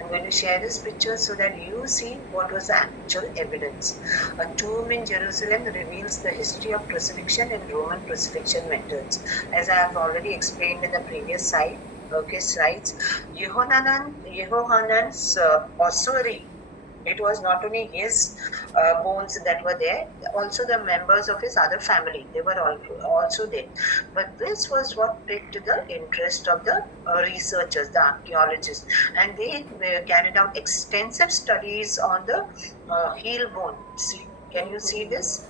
I'm going to share this picture so that you see what was the actual evidence. A tomb in Jerusalem reveals the history of crucifixion and Roman crucifixion methods. As I have already explained in the previous slides, Yohanan's ossuary. It was not only his bones that were there, also the members of his other family. They were also there. But this was what piqued the interest of the researchers, the archaeologists. And they carried out extensive studies on the heel bone. See, can you see this?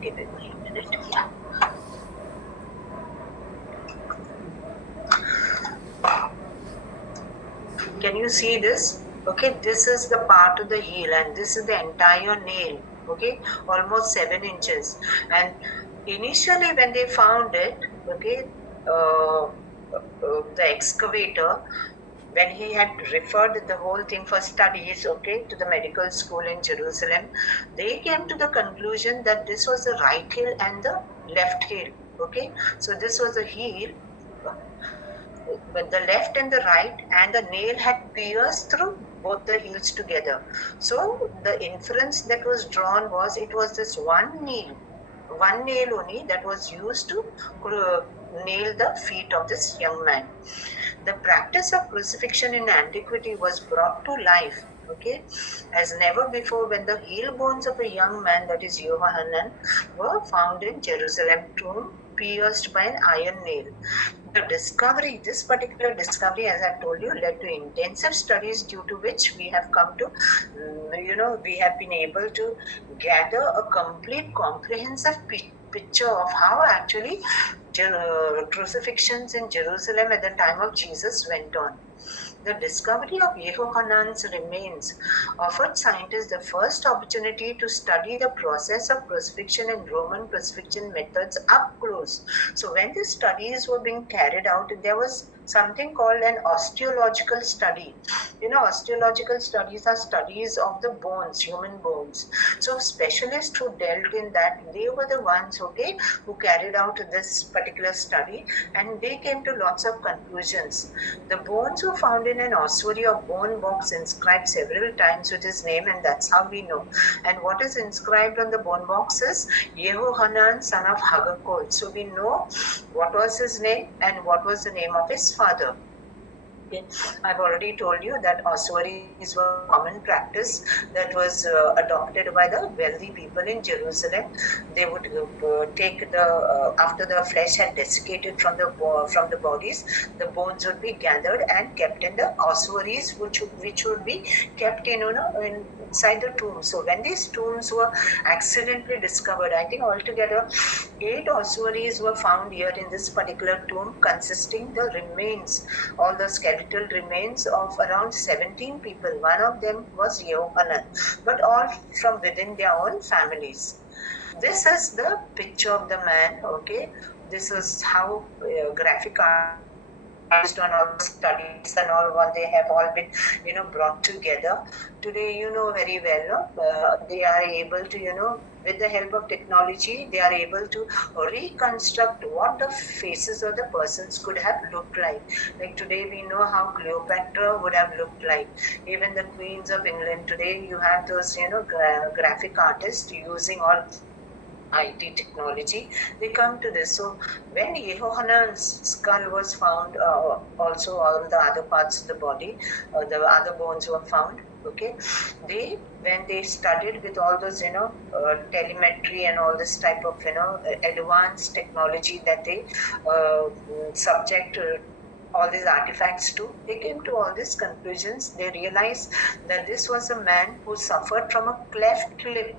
Give it me a minute. Yeah. Can you see this? Okay, this is the part of the heel, and this is the entire nail. Okay, almost 7 inches. And initially, when they found it, the excavator, when he had referred the whole thing for studies, to the medical school in Jerusalem, they came to the conclusion that this was the right heel and the left heel. Okay, so this was the heel, but the left and the right, and the nail had pierced through both the heels together. So the inference that was drawn was it was this one nail only that was used to nail the feet of this young man. The practice of crucifixion in antiquity was brought to life, as never before, when the heel bones of a young man, that is Yohanan, were found in Jerusalem tomb, pierced by an iron nail. This particular discovery, as I've told you, led to intensive studies, due to which we have come to, we have been able to gather a complete comprehensive picture of how actually crucifixions in Jerusalem at the time of Jesus went on. The discovery of Yehohanan's remains offered scientists the first opportunity to study the process of crucifixion and Roman crucifixion methods up close. So when these studies were being carried out, there was something called an osteological study. Osteological studies are studies of the bones, human bones. So specialists who dealt in that, they were the ones, okay, who carried out this particular study, and they came to lots of conclusions. The bones were found in an ossuary of bone box inscribed several times with his name, and that's how we know. And what is inscribed on the bone box is Yehohanan, son of Hagakol. So we know what was his name and what was the name of his father. Okay. I've already told you that ossuaries were a common practice that was adopted by the wealthy people in Jerusalem. They would take after the flesh had desiccated from the bodies, the bones would be gathered and kept in the ossuaries, which would be kept inside the tomb. So when these tombs were accidentally discovered, I think altogether 8 ossuaries were found here in this particular tomb, consisting the remains, all the skeletal remains of around 17 people. One of them was Yehohanan, but all from within their own families. This is the picture of the man, okay? This is how graphic art, based on all the studies and all what they have all been brought together. Today, very well, they are able to with the help of technology, they are able to reconstruct what the faces of the persons could have looked like. Like today we know how Cleopatra would have looked like. Even the queens of England today, you have those graphic artists using all IT technology, they come to this. So when Yehohanan's skull was found, also all the other parts of the body, the other bones were found. Okay, when they studied with all those telemetry and all this type of advanced technology that they subject all these artifacts to, they came to all these conclusions. They realized that this was a man who suffered from a cleft lip.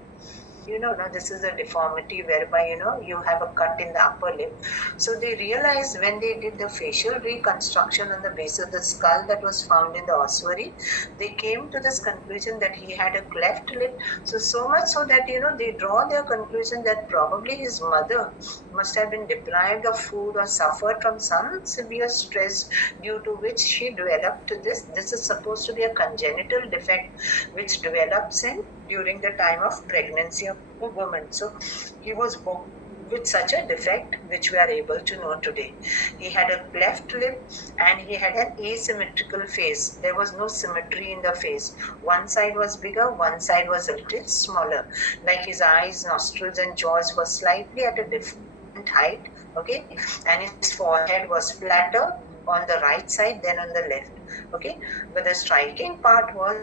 Now this is a deformity whereby you have a cut in the upper lip. So they realized when they did the facial reconstruction on the base of the skull that was found in the ossuary, they came to this conclusion that he had a cleft lip. So much so that they draw their conclusion that probably his mother must have been deprived of food or suffered from some severe stress, due to which she developed this. This is supposed to be a congenital defect which develops during the time of pregnancy of a woman. So he was born with such a defect, which we are able to know today. He had a cleft lip and he had an asymmetrical face. There was no symmetry in the face. One side was bigger, one side was a little smaller. Like his eyes, nostrils and jaws were slightly at a different height, okay? And his forehead was flatter on the right side than on the left, okay? But the striking part was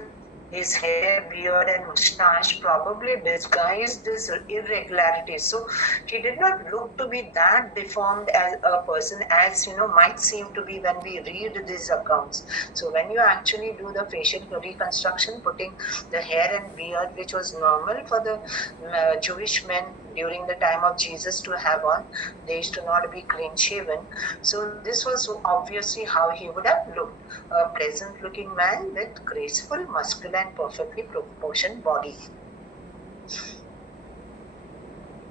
his hair, beard and moustache probably disguised this irregularity. So he did not look to be that deformed as a person as might seem to be when we read these accounts. So when you actually do the facial reconstruction, putting the hair and beard, which was normal for the Jewish men during the time of Jesus to have on, they used to not be clean shaven. So this was obviously how he would have looked, a pleasant looking man with graceful, muscular and perfectly proportioned body.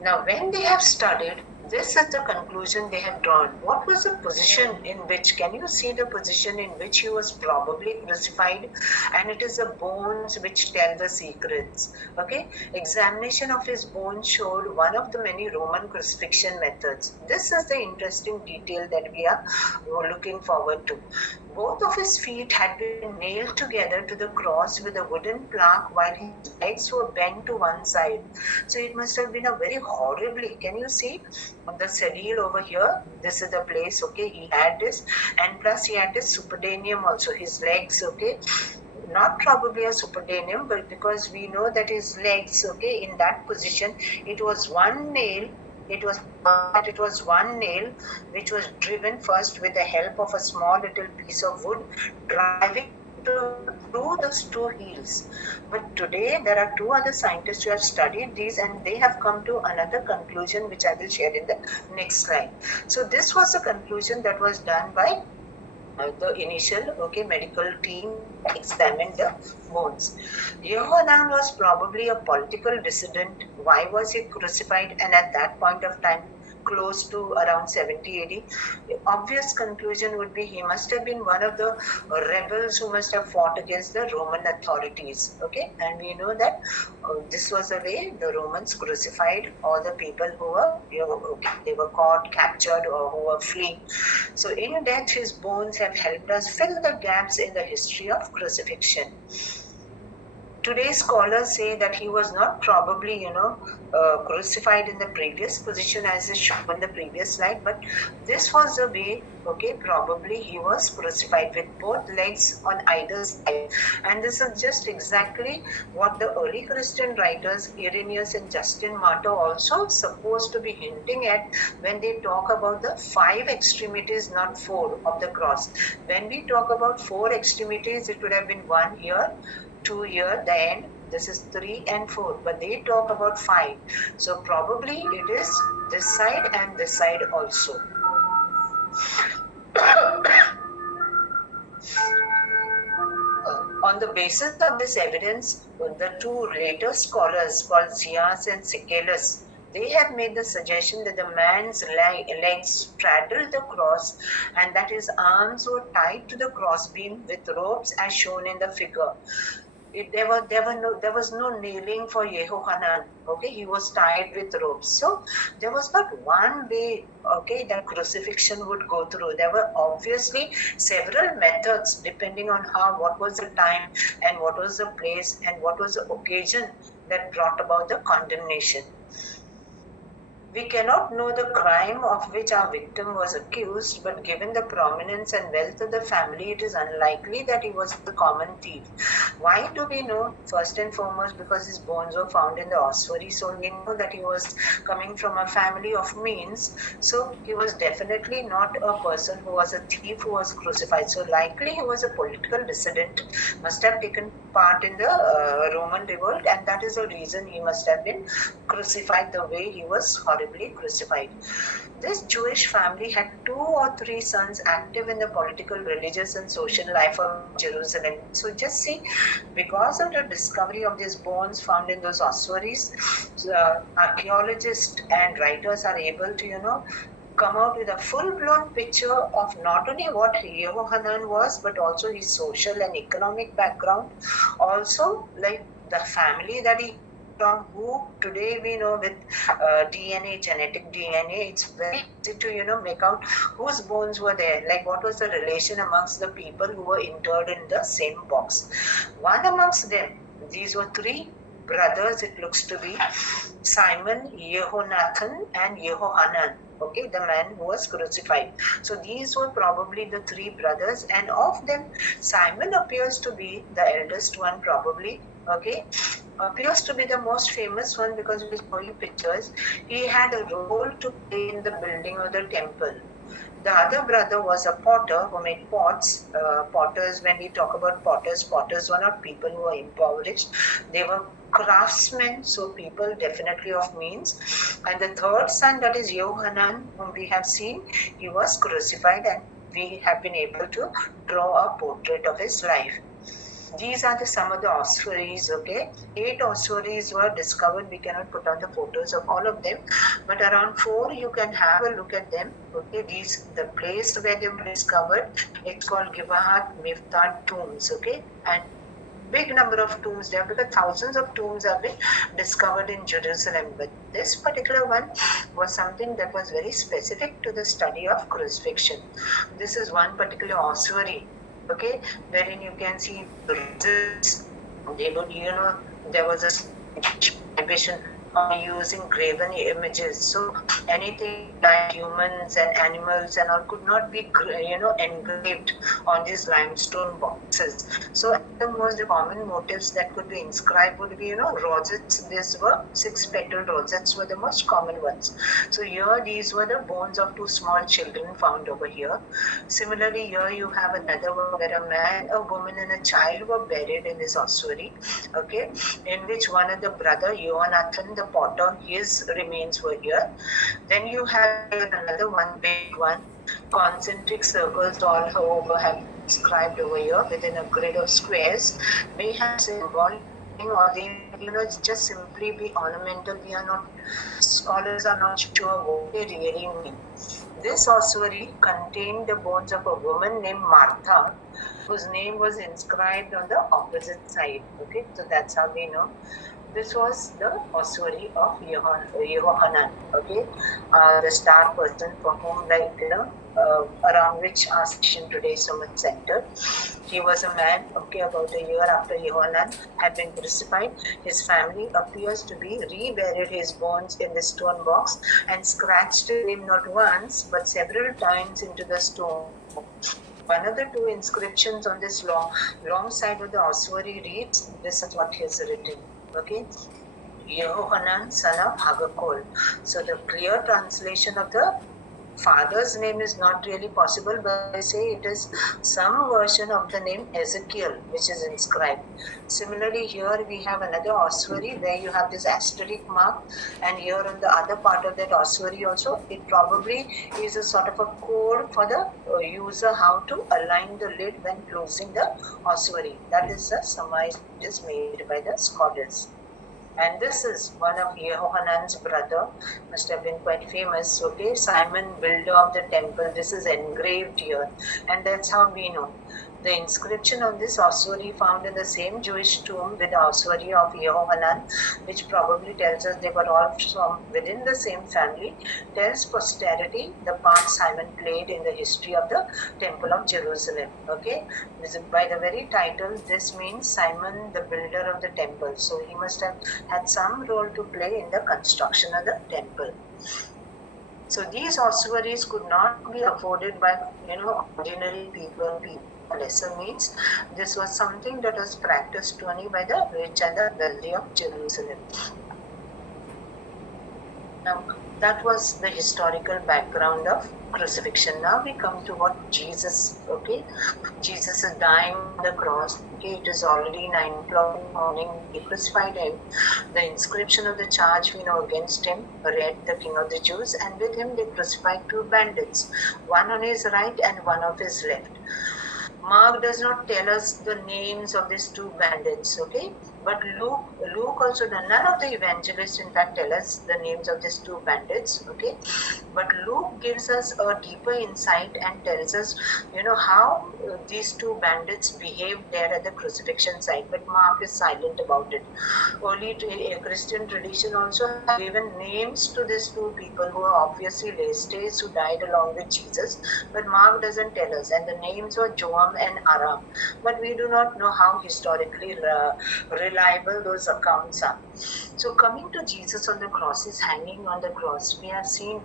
Now when they have studied, this is the conclusion they have drawn. What was the position in which, can you see the position in which he was probably crucified? And it is the bones which tell the secrets. Okay, examination of his bones showed one of the many Roman crucifixion methods. This is the interesting detail that we are looking forward to. Both of his feet had been nailed together to the cross with a wooden plank while his legs were bent to one side. So it must have been a very horribly, can you see on the sedile over here? This is the place, okay, he had this, and plus he had this supedanium also, his legs, okay, not probably a supedanium, but because we know that his legs, okay, in that position, it was one nail. It was one nail which was driven first with the help of a small little piece of wood, driving through those two heels. But today there are two other scientists who have studied these, and they have come to another conclusion, which I will share in the next slide. So this was a conclusion that was done by the initial medical team examined the bones. Yehohanan was probably a political dissident. Why was he crucified? And at that point of time, close to around 70 AD, the obvious conclusion would be he must have been one of the rebels who must have fought against the Roman authorities. Okay, and we know that this was the way the Romans crucified all the people who were, they were caught, captured, or who were fleeing. So in that, his bones have helped us fill the gaps in the history of crucifixion. Today's scholars say that he was not probably, crucified in the previous position as is shown in the previous slide, but this was the way, probably he was crucified with both legs on either side. And this is just exactly what the early Christian writers, Irenaeus and Justin Martyr, also supposed to be hinting at when they talk about the 5 extremities, not 4, of the cross. When we talk about 4 extremities, it would have been 1 here, 2 here, the end. This is 3 and 4, but they talk about 5. So probably it is this side and this side also. On the basis of this evidence, the two later scholars called Zias and Sicelus, they have made the suggestion that the man's legs straddled the cross and that his arms were tied to the crossbeam with ropes as shown in the figure. There was no nailing for Yehohanan. Okay, he was tied with ropes. So there was not one way, that crucifixion would go through. There were obviously several methods depending on what was the time and what was the place and what was the occasion that brought about the condemnation. We cannot know the crime of which our victim was accused, but given the prominence and wealth of the family, it is unlikely that he was a common thief. Why do we know? First and foremost, because his bones were found in the ossuary, so we know that he was coming from a family of means. So he was definitely not a person who was a thief who was crucified. So likely he was a political dissident, must have taken part in the Roman revolt, and that is the reason he must have been crucified the way he was horribly crucified. This Jewish family had 2 or 3 sons active in the political, religious and social life of Jerusalem. So just see, because of the discovery of these bones found in those ossuaries, archaeologists and writers are able to come out with a full-blown picture of not only what Yehohanan was, but also his social and economic background. Also, like the family that he from, who today we know with DNA, genetic DNA, it's very easy to make out whose bones were there, like what was the relation amongst the people who were interred in the same box. One amongst them, these were 3 brothers, it looks to be Simon, Yehonathan and Yehohanan, the man who was crucified. So these were probably the 3 brothers, and of them Simon appears to be the eldest one, probably, appears to be the most famous one because we saw you pictures. He had a role to play in the building of the temple. The other brother was a potter who made pots. Potters, when we talk about potters were not people who were impoverished. They were craftsmen, so people definitely of means. And the third son, that is Yehohanan, whom we have seen, he was crucified, and we have been able to draw a portrait of his life. These are some of the ossuaries, 8 ossuaries were discovered. We cannot put on the photos of all of them, but around 4 you can have a look at them, the place where they were discovered, it's called Gibeath Miphtat tombs, and big number of tombs there because thousands of tombs have been discovered in Jerusalem. But this particular one was something that was very specific to the study of crucifixion. This is one particular ossuary, wherein you can see the results. They would, there was a prohibition using graven images. So anything like humans and animals and all could not be, engraved on these limestone boxes. So at the most common motifs that could be inscribed would be, rosettes. These were 6-petaled rosettes were the most common ones. So here these were the bones of 2 small children found over here. Similarly, here you have another one where a man, a woman, and a child were buried in this ossuary. Okay, in which one of the brother, Jonathan the potter, his remains were here. Then you have another one, big one, concentric circles all over have described over here within a grid of squares. May have symbolic or they, it's just simply be ornamental. We are not, scholars are not sure what they really mean. This ossuary contained the bones of a woman named Martha, whose name was inscribed on the opposite side. Okay, so that's how we know. This was the ossuary of Yohanan, okay, the star person for whom, around which our session today is so much centered. He was a man, okay, about a year after Yohanan had been crucified. His family appears to be reburied his bones in the stone box and scratched him not once but several times into the stone. One of the 2 inscriptions on this long side of the ossuary reads, this is what he has written. Okay, Yehohanan, son of Hagakol. So the clear translation of the father's name is not really possible, but I say it is some version of the name Ezekiel which is inscribed. Similarly, here we have another ossuary where you have this asterisk mark, and here on the other part of that ossuary also, it probably is a sort of a code for the user how to align the lid when closing the ossuary. That is the surmise that is made by the scholars. And this is one of Yehohanan's brother, must have been quite famous, okay, Simon, builder of the temple. This is engraved here, and that's how we know. The inscription on this ossuary found in the same Jewish tomb with the ossuary of Yehohanan, which probably tells us they were all from within the same family, tells posterity the part Simon played in the history of the Temple of Jerusalem. Okay, by the very title, this means Simon, the builder of the temple. So he must have had some role to play in the construction of the temple. So these ossuaries could not be afforded by, ordinary people. Lesser means this was something that was practiced only by the rich and the wealthy of Jerusalem. Now, that was the historical background of crucifixion. Now we come to what Jesus, okay, Jesus is dying on the cross. Okay, it is already 9 o'clock in the morning. They crucified him. The inscription of the charge we know against him read, the King of the Jews, and with him they crucified 2 bandits, one on his right and one on his left. Mark does not tell us the names of these 2 bandits, okay? But Luke also, none of the evangelists in fact tell us the names of these 2 bandits, okay? But Luke gives us a deeper insight and tells us, how these 2 bandits behaved there at the crucifixion site. But Mark is silent about it. Early Christian tradition also has given names to these 2 people who are obviously lay-stays who died along with Jesus. But Mark doesn't tell us. And the names were Joam and Aram. But we do not know how historically reliable those accounts are. So coming to Jesus on the cross, is hanging on the cross. We have seen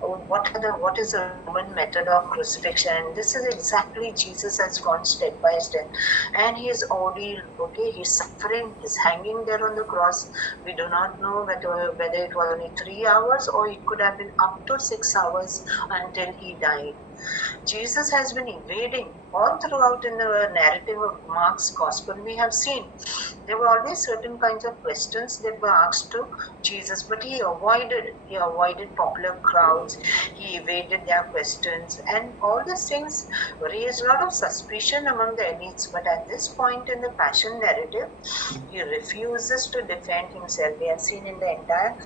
what is the Roman method of crucifixion, and this is exactly Jesus has gone step by step, and he is ordeal. Okay, he's suffering. He's hanging there on the cross. We do not know whether it was only 3 hours or it could have been up to 6 hours until he died. Jesus has been evading all throughout in the narrative of Mark's Gospel. We have seen there were always certain kinds of questions that were asked to Jesus, but he avoided popular crowds, he evaded their questions, and all these things raised a lot of suspicion among the elites. But at this point in the Passion narrative, he refuses to defend himself. We have seen in the entire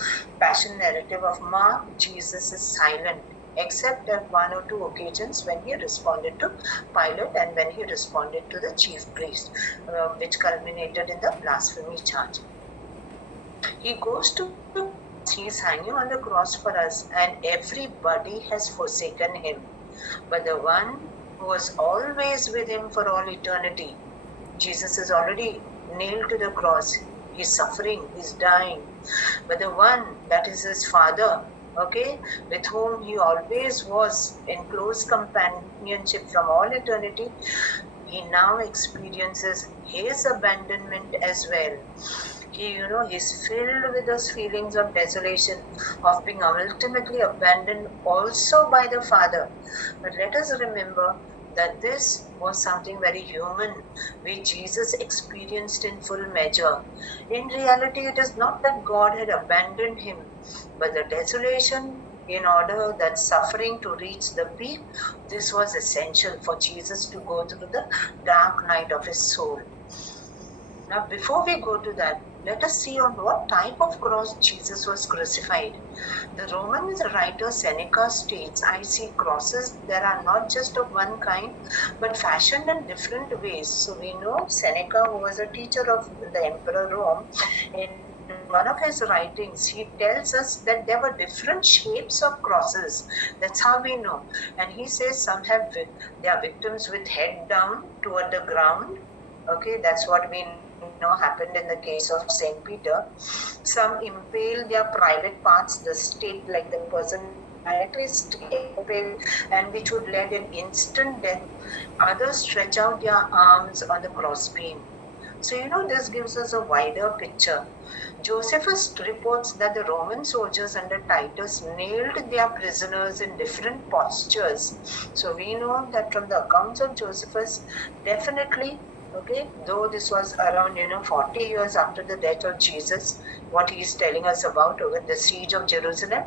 Passion narrative of Mark, Jesus is silent, except at 1 or 2 occasions when he responded to Pilate and when he responded to the chief priest, which culminated in the blasphemy charge. He is hanging on the cross for us, and everybody has forsaken him. But the one who was always with him for all eternity, Jesus is already nailed to the cross. he's suffering, he's dying. But the one that is his father, okay, with whom he always was in close companionship from all eternity, he now experiences his abandonment as well. He's filled with those feelings of desolation, of being ultimately abandoned also by the Father. But let us remember that this was something very human, which Jesus experienced in full measure. In reality, it is not that God had abandoned him, but the desolation, in order that suffering to reach the peak, this was essential for Jesus to go through the dark night of his soul. Now, before we go to that, let us see on what type of cross Jesus was crucified. The Roman writer Seneca states, I see crosses that are not just of one kind, but fashioned in different ways. So we know Seneca, who was a teacher of the Emperor Rome, in one of his writings, he tells us that there were different shapes of crosses. That's how we know. And he says some have their victims with head down toward the ground. Okay, that's what we know happened in the case of Saint Peter. Some impale their private parts, the state, like the person directly impaled, and which would lead in instant death. Others stretch out their arms on the crossbeam. So this gives us a wider picture. Josephus reports that the Roman soldiers under Titus nailed their prisoners in different postures. So we know that from the accounts of Josephus, definitely, okay, though this was around 40 years after the death of Jesus, what he is telling us about over the siege of Jerusalem,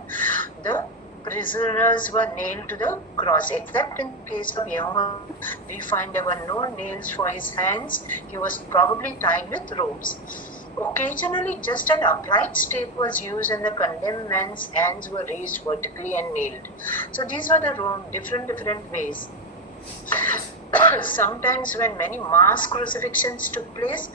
the prisoners were nailed to the cross. Except in the case of Yohanan, we find there were no nails for his hands. He was probably tied with ropes. Occasionally, just an upright stake was used and the condemned man's hands were raised vertically and nailed. So these were the different ways. Sometimes when many mass crucifixions took place,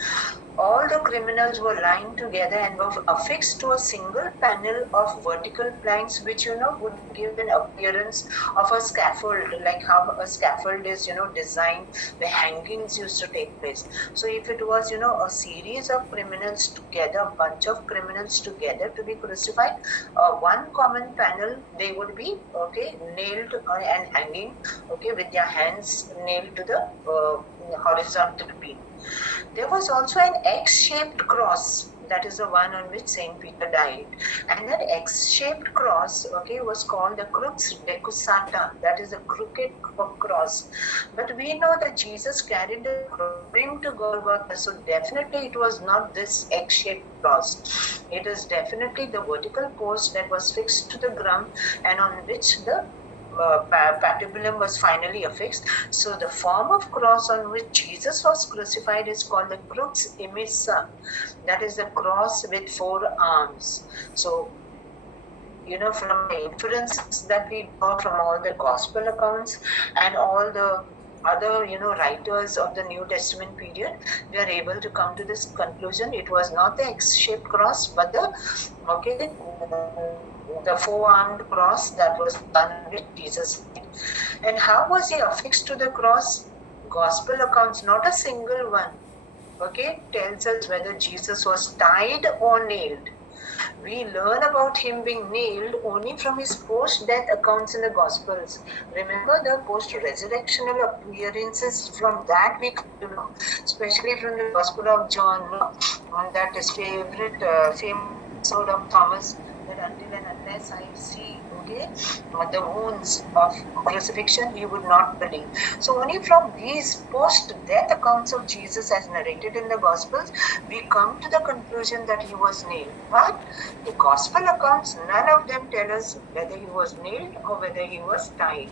all the criminals were lined together and were affixed to a single panel of vertical planks, which would give an appearance of a scaffold, like how a scaffold is designed where hangings used to take place. So if it was a series of criminals together, a bunch of criminals together to be crucified, one common panel, they would be nailed and hanging, with their hands nailed to the horizontal beam. There was also an X-shaped cross, that is the one on which Saint Peter died, and that X-shaped cross, was called the crux decusata, that is a crooked cross. But we know that Jesus carried the cross to Golgotha, so definitely it was not this X-shaped cross. It is definitely the vertical post that was fixed to the ground and on which the patibulum was finally affixed. So the form of cross on which Jesus was crucified is called the crux emissa, that is the cross with 4 arms. So from the inferences that we draw from all the gospel accounts and all the other writers of the New Testament period, we are able to come to this conclusion. It was not the X-shaped cross, but the 4-armed cross that was done with Jesus. And how was he affixed to the cross? Gospel accounts, not a single one, tells us whether Jesus was tied or nailed. We learn about him being nailed only from his post-death accounts in the Gospels. Remember the post-resurrectional appearances, from that we come know, especially from the Gospel of John, that is favorite famous episode of Thomas, that until and unless I see the wounds of crucifixion, he would not believe. So only from these post-death accounts of Jesus as narrated in the Gospels, we come to the conclusion that he was nailed. But the Gospel accounts, none of them tell us whether he was nailed or whether he was tied.